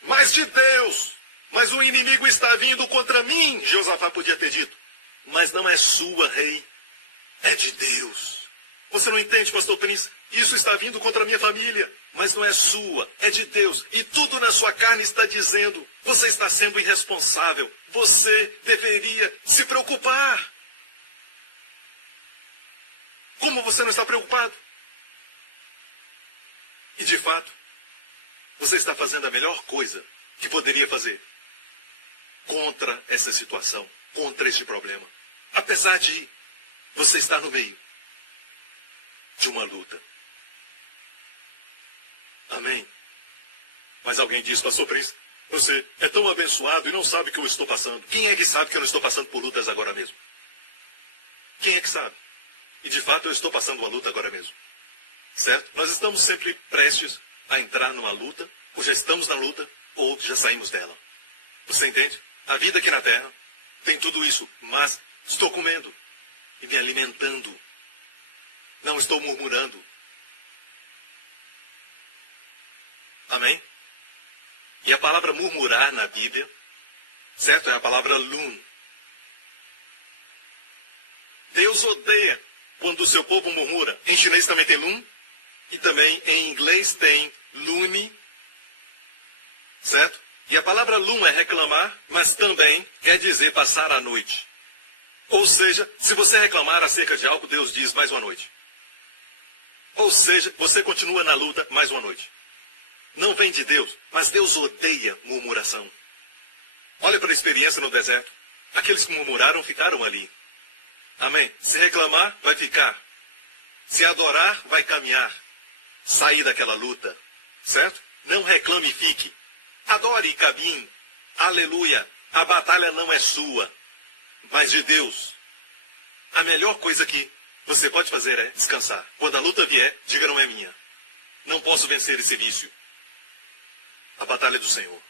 mas de Deus. Mas o inimigo está vindo contra mim, Josafá podia ter dito. Mas não é sua, rei, é de Deus. Você não entende, pastor Prince? Isso está vindo contra a minha família, mas não é sua, é de Deus. E tudo na sua carne está dizendo, você está sendo irresponsável, você deveria se preocupar. Como você não está preocupado? E de fato, você está fazendo a melhor coisa que poderia fazer contra essa situação, contra este problema. Apesar de você estar no meio de uma luta. Amém? Mas alguém diz, pastor Prince, você é tão abençoado e não sabe o que eu estou passando. Quem é que sabe que eu não estou passando por lutas agora mesmo? Quem é que sabe? E de fato eu estou passando uma luta agora mesmo. Certo? Nós estamos sempre prestes a entrar numa luta, ou já estamos na luta, ou já saímos dela. Você entende? A vida aqui na Terra tem tudo isso, mas estou comendo e me alimentando. Não estou murmurando. Amém? E a palavra murmurar na Bíblia, certo? É a palavra lun. Deus odeia quando o seu povo murmura. Em chinês também tem lun, e também em inglês tem lune, certo? E a palavra lun é reclamar, mas também quer dizer passar a noite. Ou seja, se você reclamar acerca de algo, Deus diz mais uma noite. Ou seja, você continua na luta mais uma noite. Não vem de Deus, mas Deus odeia murmuração. Olha para a experiência no deserto. Aqueles que murmuraram ficaram ali. Amém? Se reclamar, vai ficar. Se adorar, vai caminhar. Sair daquela luta. Certo? Não reclame e fique. Adore e caminhe. Aleluia. A batalha não é sua, mas de Deus. A melhor coisa que você pode fazer é descansar. Quando a luta vier, diga: não é minha. Não posso vencer esse vício. A batalha é do Senhor.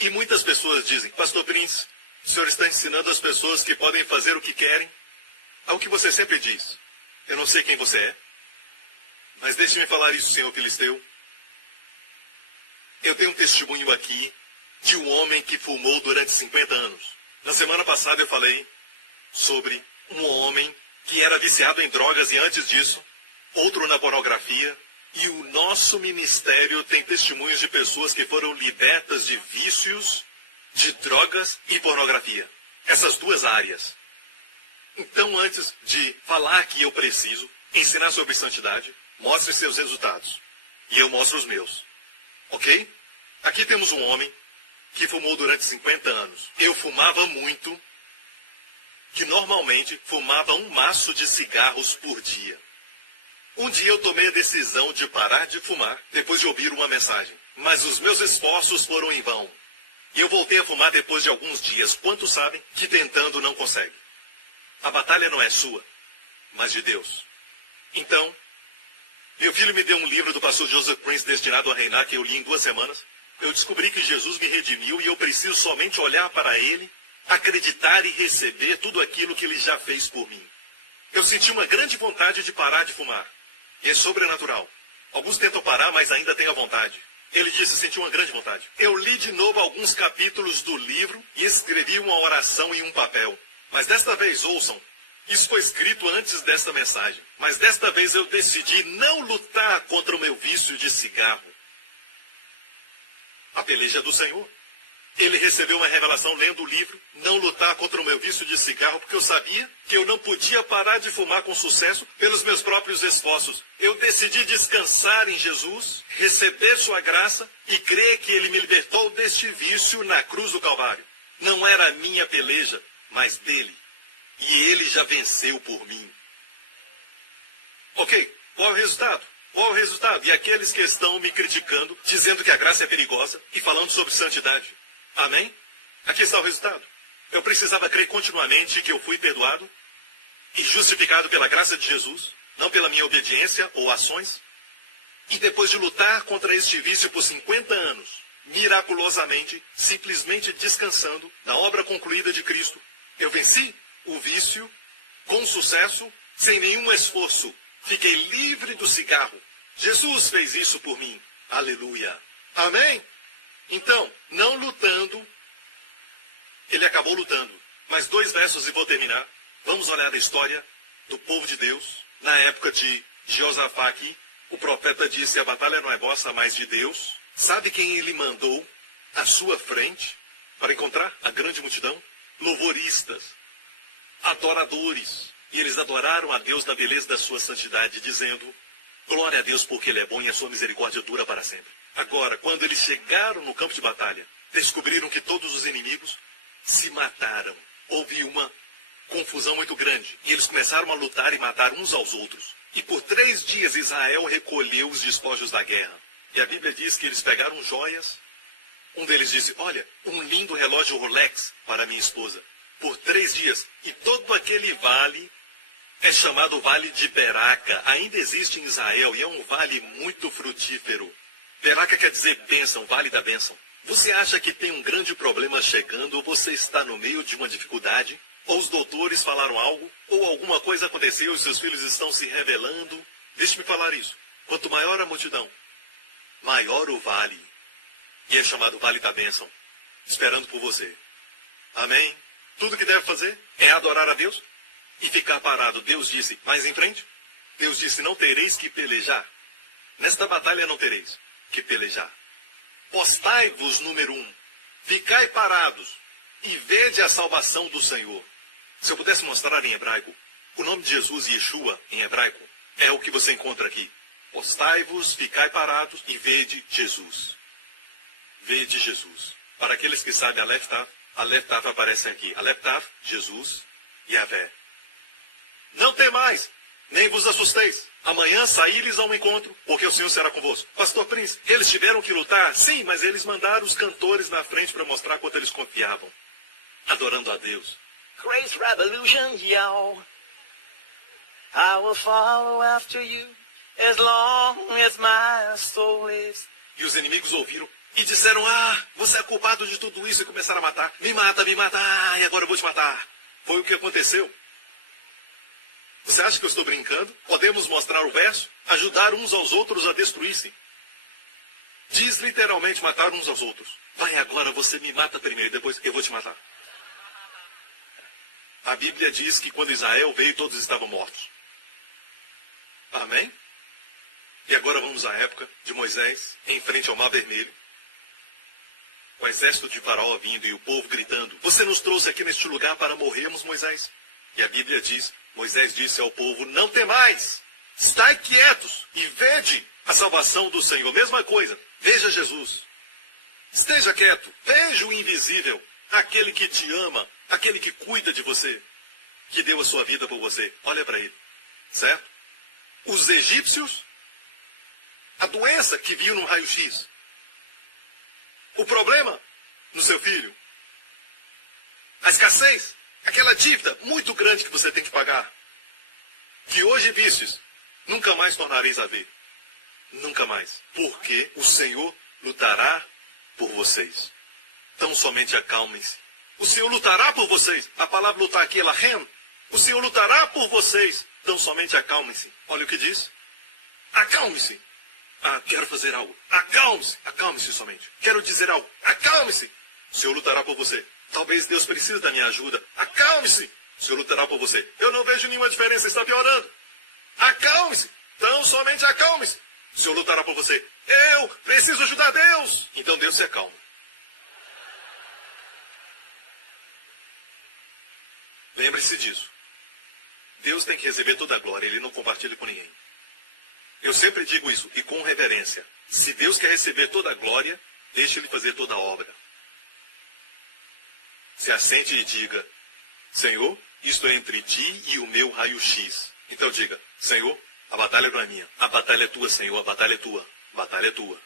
E muitas pessoas dizem: pastor Prince, o senhor está ensinando as pessoas que podem fazer o que querem. Ao que você sempre diz: eu não sei quem você é, mas deixe-me falar isso, senhor Filisteu. Eu tenho um testemunho aqui de um homem que fumou durante 50 anos. Na semana passada eu falei sobre um homem que era viciado em drogas e antes disso, outro na pornografia. E o nosso ministério tem testemunhos de pessoas que foram libertas de vícios, de drogas e pornografia. Essas duas áreas. Então, antes de falar que eu preciso ensinar sobre santidade, mostre seus resultados. E eu mostro os meus. Ok? Aqui temos um homem que fumou durante 50 anos. Eu fumava muito, que normalmente fumava um maço de cigarros por dia. Um dia eu tomei a decisão de parar de fumar, depois de ouvir uma mensagem. Mas os meus esforços foram em vão. E eu voltei a fumar depois de alguns dias. Quantos sabem que tentando não consegue? A batalha não é sua, mas de Deus. Então, meu filho me deu um livro do pastor Joseph Prince, Destinado a Reinar, que eu li em 2 semanas. Eu descobri que Jesus me redimiu e eu preciso somente olhar para Ele, acreditar e receber tudo aquilo que Ele já fez por mim. Eu senti uma grande vontade de parar de fumar. E é sobrenatural. Alguns tentam parar, mas ainda têm a vontade. Ele disse: sentiu uma grande vontade. Eu li de novo alguns capítulos do livro e escrevi uma oração em um papel. Mas desta vez, ouçam, isso foi escrito antes desta mensagem. Mas desta vez eu decidi não lutar contra o meu vício de cigarro. A peleja é do Senhor. Ele recebeu uma revelação lendo o livro, não lutar contra o meu vício de cigarro, porque eu sabia que eu não podia parar de fumar com sucesso pelos meus próprios esforços. Eu decidi descansar em Jesus, receber sua graça e crer que Ele me libertou deste vício na cruz do Calvário. Não era a minha peleja, mas dele. E Ele já venceu por mim. Ok, qual é o resultado? Qual é o resultado? E aqueles que estão me criticando, dizendo que a graça é perigosa e falando sobre santidade. Amém? Aqui está o resultado. Eu precisava crer continuamente que eu fui perdoado e justificado pela graça de Jesus, não pela minha obediência ou ações. E depois de lutar contra este vício por 50 anos, miraculosamente, simplesmente descansando na obra concluída de Cristo, eu venci o vício com sucesso, sem nenhum esforço. Fiquei livre do cigarro. Jesus fez isso por mim. Aleluia. Amém? Então, não lutando, ele acabou lutando. Mais 2 versos e vou terminar. Vamos olhar a história do povo de Deus. Na época de Josafá aqui, o profeta disse: a batalha não é vossa, mas de Deus. Sabe quem ele mandou à sua frente para encontrar a grande multidão? Louvoristas, adoradores. E eles adoraram a Deus na beleza da sua santidade, dizendo: glória a Deus porque Ele é bom e a sua misericórdia dura para sempre. Agora, quando eles chegaram no campo de batalha, descobriram que todos os inimigos se mataram. Houve uma confusão muito grande. E eles começaram a lutar e matar uns aos outros. E por 3 dias Israel recolheu os despojos da guerra. E a Bíblia diz que eles pegaram joias. Um deles disse, olha, um lindo relógio Rolex para minha esposa, por 3 dias. E todo aquele vale é chamado Vale de Beraca. Ainda existe em Israel e é um vale muito frutífero. Beraca quer dizer bênção, vale da bênção. Você acha que tem um grande problema chegando, ou você está no meio de uma dificuldade? Ou os doutores falaram algo? Ou alguma coisa aconteceu e seus filhos estão se rebelando? Deixe-me falar isso. Quanto maior a multidão, maior o vale. E é chamado Vale da Bênção, esperando por você. Amém? Tudo que deve fazer é adorar a Deus e ficar parado. Deus disse, mais em frente. Deus disse, não tereis que pelejar. Nesta batalha não tereis que pelejar. Postai-vos, número 1. Ficai parados e vede a salvação do Senhor. Se eu pudesse mostrar em hebraico, o nome de Jesus, Yeshua, em hebraico, é o que você encontra aqui. Postai-vos, ficai parados e vede Jesus. Vede Jesus. Para aqueles que sabem Aleph Tav aparece aqui. Aleph Tav, Jesus, Yahvé. Não temais, nem vos assusteis. Amanhã saí-lhes ao encontro, porque o Senhor será convosco. Pastor Prince, eles tiveram que lutar? Sim, mas eles mandaram os cantores na frente para mostrar quanto eles confiavam. Adorando a Deus. Grace Revolution, yo. I will follow after you as long as my soul lives. E os inimigos ouviram e disseram, você é culpado de tudo isso, e começaram a matar. Me mata, e agora eu vou te matar. Foi o que aconteceu. Você acha que eu estou brincando? Podemos mostrar o verso? Ajudar uns aos outros a destruir-se. Diz literalmente matar uns aos outros. Vai agora, você me mata primeiro, depois eu vou te matar. A Bíblia diz que quando Israel veio, todos estavam mortos. Amém? E agora vamos à época de Moisés, em frente ao Mar Vermelho. O exército de Faraó vindo e o povo gritando, você nos trouxe aqui neste lugar para morrermos, Moisés? E a Bíblia diz, Moisés disse ao povo, não temais, estai quietos e vede a salvação do Senhor. Mesma coisa, veja Jesus. Esteja quieto, veja o invisível, aquele que te ama, aquele que cuida de você, que deu a sua vida por você. Olha para ele, certo? Os egípcios, a doença que viu no raio-x, o problema no seu filho, a escassez, aquela dívida muito grande que você tem que pagar, que hoje vícios, nunca mais tornareis a ver. Nunca mais. Porque o Senhor lutará por vocês. Então somente acalmem-se. O Senhor lutará por vocês. A palavra lutar aqui é lahem. O Senhor lutará por vocês. Então somente acalmem-se. Olha o que diz. Acalme-se. Quero fazer algo. Acalme-se. Acalme-se somente. Quero dizer algo. Acalme-se. O Senhor lutará por você. Talvez Deus precise da minha ajuda. Acalme-se. O Senhor lutará por você. Eu não vejo nenhuma diferença. Está piorando. Acalme-se. Então somente acalme-se. O Senhor lutará por você. Eu preciso ajudar Deus. Então Deus se acalma. Lembre-se disso. Deus tem que receber toda a glória. Ele não compartilha com ninguém. Eu sempre digo isso, e com reverência. Se Deus quer receber toda a glória, deixe Ele fazer toda a obra. Se assente e diga, Senhor, isto é entre ti e o meu raio-x. Então diga, Senhor, a batalha não é minha. A batalha é tua, Senhor, a batalha é tua. A batalha é tua.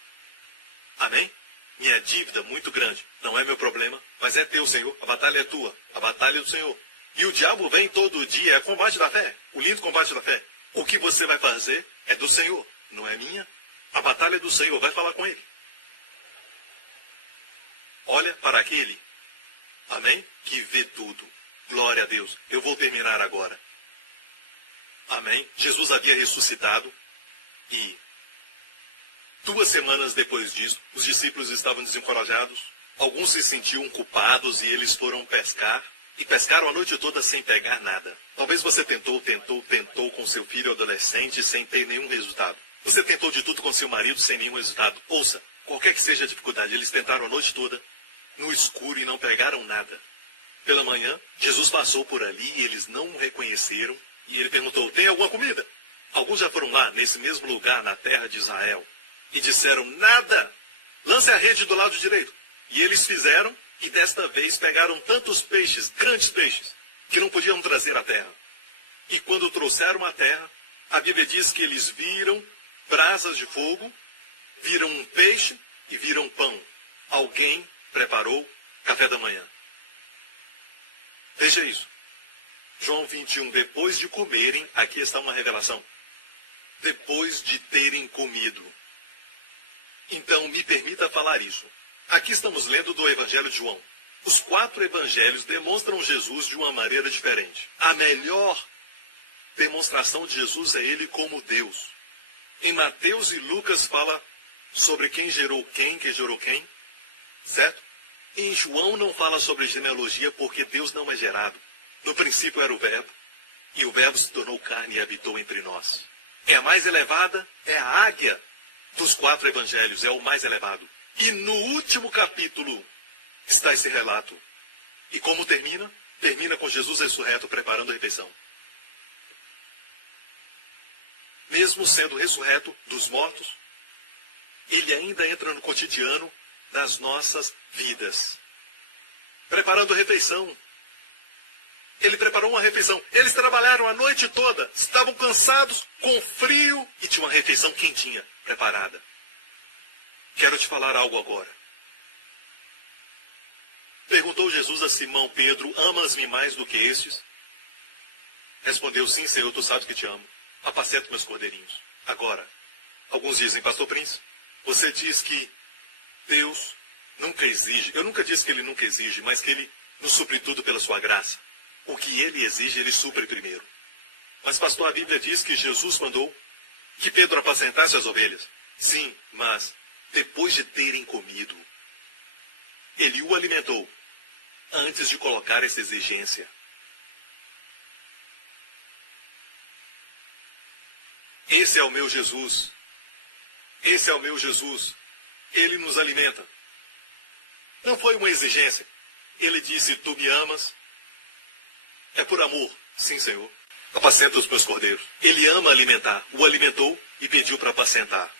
Amém? Minha dívida muito grande. Não é meu problema, mas é teu, Senhor. A batalha é tua. A batalha é do Senhor. E o diabo vem todo dia, é combate da fé. O lindo combate da fé. O que você vai fazer é do Senhor, não é minha. A batalha é do Senhor, vai falar com Ele. Olha para aquele, amém, que vê tudo. Glória a Deus. Eu vou terminar agora. Amém. Jesus havia ressuscitado e 2 semanas depois disso, os discípulos estavam desencorajados. Alguns se sentiam culpados e eles foram pescar. E pescaram a noite toda sem pegar nada. Talvez você tentou com seu filho adolescente sem ter nenhum resultado. Você tentou de tudo com seu marido sem nenhum resultado. Ouça, qualquer que seja a dificuldade, eles tentaram a noite toda no escuro e não pegaram nada. Pela manhã, Jesus passou por ali e eles não o reconheceram. E ele perguntou, tem alguma comida? Alguns já foram lá, nesse mesmo lugar, na terra de Israel. E disseram, nada. Lance a rede do lado direito. E eles fizeram. E desta vez pegaram tantos peixes, grandes peixes, que não podiam trazer à terra. E quando trouxeram à terra, a Bíblia diz que eles viram brasas de fogo Viram um peixe e viram pão. Alguém preparou café da manhã. Veja isso. João 21, depois de comerem, aqui está uma revelação. Depois de terem comido. Então, me permita falar isso. Aqui estamos lendo do Evangelho de João. Os 4 evangelhos demonstram Jesus de uma maneira diferente. A melhor demonstração de Jesus é ele como Deus. Em Mateus e Lucas fala sobre quem gerou quem gerou quem, certo? Em João não fala sobre genealogia porque Deus não é gerado. No princípio era o Verbo, e o Verbo se tornou carne e habitou entre nós. É a mais elevada, é a águia dos 4 evangelhos, é o mais elevado. E no último capítulo está esse relato. E como termina? Termina com Jesus ressurreto preparando a refeição. Mesmo sendo ressurreto dos mortos, ele ainda entra no cotidiano das nossas vidas. Preparando a refeição. Ele preparou uma refeição. Eles trabalharam a noite toda, estavam cansados, com frio, e tinha uma refeição quentinha, preparada. Quero te falar algo agora. Perguntou Jesus a Simão Pedro, amas-me mais do que estes? Respondeu, sim, Senhor, tu sabes que te amo. Apacento meus cordeirinhos. Agora, alguns dizem, Pastor Prince, você diz que Deus nunca exige. Eu nunca disse que ele nunca exige, mas que ele nos supre tudo pela sua graça. O que ele exige, ele supre primeiro. Mas, pastor, a Bíblia diz que Jesus mandou que Pedro apacentasse as ovelhas. Sim, mas depois de terem comido, ele o alimentou antes de colocar essa exigência. Esse é o meu Jesus. Esse é o meu Jesus. Ele nos alimenta. Não foi uma exigência. Ele disse, tu me amas. É por amor. Sim, Senhor. Apacenta os meus cordeiros. Ele ama alimentar. O alimentou e pediu para apacentar.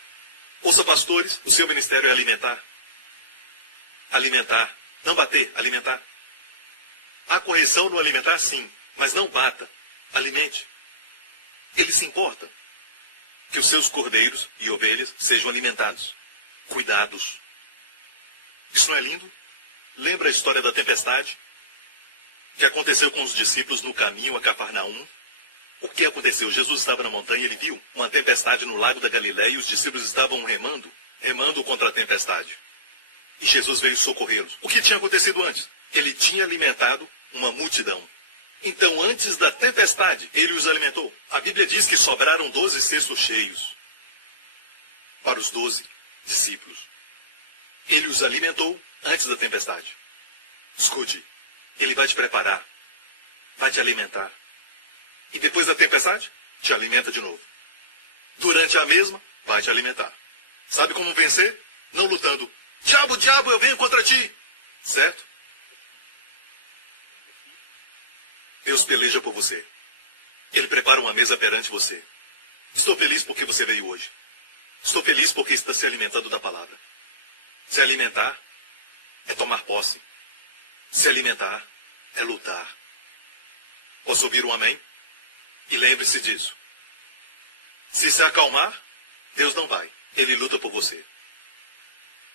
Ouça, pastores, o seu ministério é alimentar. Alimentar. Não bater, alimentar. Há correção no alimentar, sim. Mas não bata. Alimente. Ele se importa que os seus cordeiros e ovelhas sejam alimentados, cuidados. Isso não é lindo? Lembra a história da tempestade que aconteceu com os discípulos no caminho a Cafarnaum? O que aconteceu? Jesus estava na montanha e ele viu uma tempestade no lago da Galileia e os discípulos estavam remando contra a tempestade. E Jesus veio socorrê-los. O que tinha acontecido antes? Ele tinha alimentado uma multidão. Então, antes da tempestade, ele os alimentou. A Bíblia diz que sobraram 12 cestos cheios para os 12 discípulos. Ele os alimentou antes da tempestade. Escute, ele vai te preparar, vai te alimentar. E depois da tempestade, te alimenta de novo. Durante a mesma, vai te alimentar. Sabe como vencer? Não lutando. Diabo, diabo, eu venho contra ti. Certo? Deus peleja por você. Ele prepara uma mesa perante você. Estou feliz porque você veio hoje. Estou feliz porque está se alimentando da palavra. Se alimentar é tomar posse. Se alimentar é lutar. Posso ouvir um amém? E lembre-se disso. Se se acalmar, Deus não vai. Ele luta por você.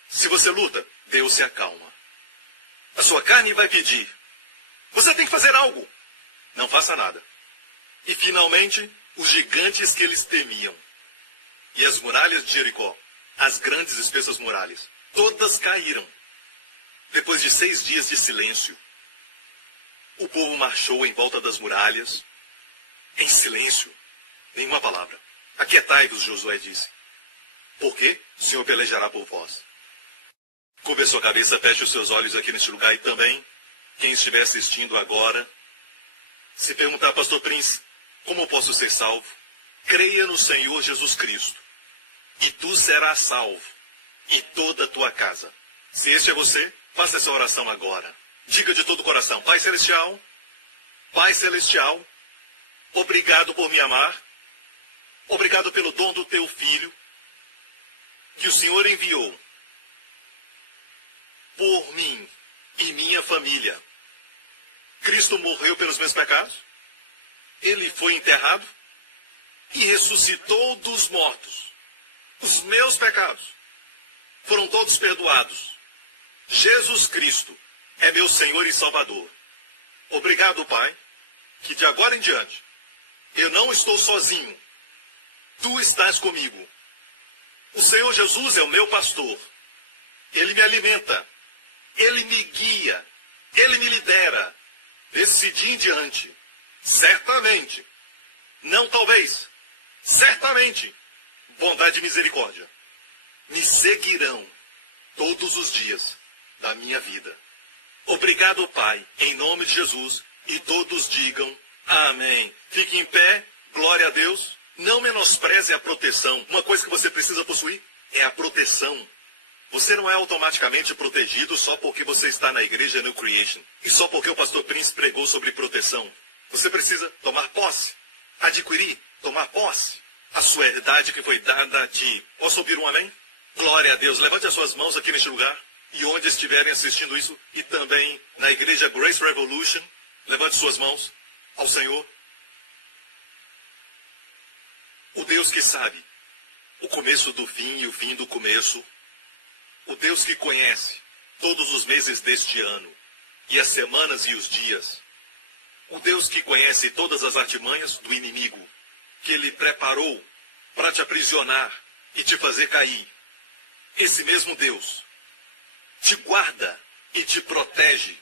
Se você luta, Deus se acalma. A sua carne vai pedir. Você tem que fazer algo. Não faça nada. E finalmente, os gigantes que eles temiam. E as muralhas de Jericó, as grandes e espessas muralhas, todas caíram. Depois de 6 dias de silêncio, o povo marchou em volta das muralhas, em silêncio, nenhuma palavra. Aquietai-vos, Josué disse. Por quê? O Senhor pelejará por vós. Curve a sua cabeça, feche os seus olhos aqui neste lugar e também, quem estiver assistindo agora, se perguntar, Pastor Prince, como eu posso ser salvo? Creia no Senhor Jesus Cristo, e tu serás salvo, e toda a tua casa. Se este é você, faça essa oração agora. Diga de todo o coração, Pai Celestial, obrigado por me amar, obrigado pelo dom do teu Filho, que o Senhor enviou por mim e minha família. Cristo morreu pelos meus pecados, ele foi enterrado e ressuscitou dos mortos. Os meus pecados foram todos perdoados. Jesus Cristo é meu Senhor e Salvador. Obrigado, Pai, que de agora em diante eu não estou sozinho. Tu estás comigo. O Senhor Jesus é o meu pastor. Ele me alimenta. Ele me guia. Ele me lidera. Desse dia em diante, certamente, não talvez, certamente, bondade e misericórdia me seguirão todos os dias da minha vida. Obrigado, Pai, em nome de Jesus, e todos digam amém. Fique em pé, glória a Deus. Não menospreze a proteção. Uma coisa que você precisa possuir é a proteção. Você não é automaticamente protegido só porque você está na igreja New Creation e só porque o pastor Prince pregou sobre proteção. Você precisa tomar posse, adquirir, tomar posse a sua herdade que foi dada a ti. Posso ouvir um amém? Glória a Deus. Levante as suas mãos aqui neste lugar e onde estiverem assistindo isso e também na igreja Grace Revolution, levante suas mãos ao Senhor. O Deus que sabe o começo do fim e o fim do começo, o Deus que conhece todos os meses deste ano e as semanas e os dias, o Deus que conhece todas as artimanhas do inimigo, que Ele preparou para te aprisionar e te fazer cair. Esse mesmo Deus te guarda e te protege.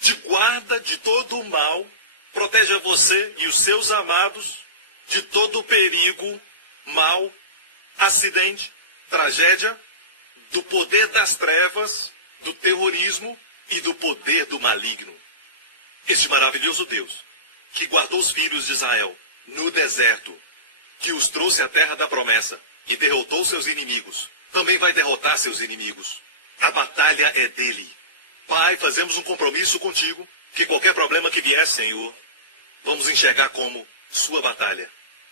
Te guarda de todo o mal, protege a você e os seus amados de todo o perigo, mal, acidente, tragédia, do poder das trevas, do terrorismo e do poder do maligno. Este maravilhoso Deus, que guardou os filhos de Israel no deserto, que os trouxe à terra da promessa e derrotou seus inimigos, também vai derrotar seus inimigos. A batalha é dele. Pai, fazemos um compromisso contigo, que qualquer problema que vier, Senhor, vamos enxergar como sua batalha.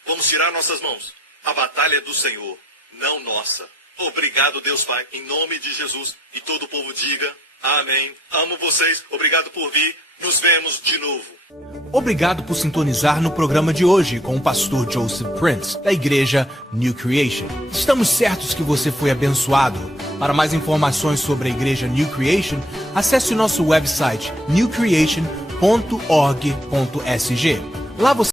Vamos tirar nossas mãos. A batalha é do Senhor, não nossa. Obrigado, Deus Pai, em nome de Jesus. E todo o povo diga amém. Amo vocês. Obrigado por vir. Nos vemos de novo. Obrigado por sintonizar no programa de hoje com o pastor Joseph Prince, da igreja New Creation. Estamos certos que você foi abençoado. Para mais informações sobre a igreja New Creation, acesse o nosso website newcreation.org.sg. Lá você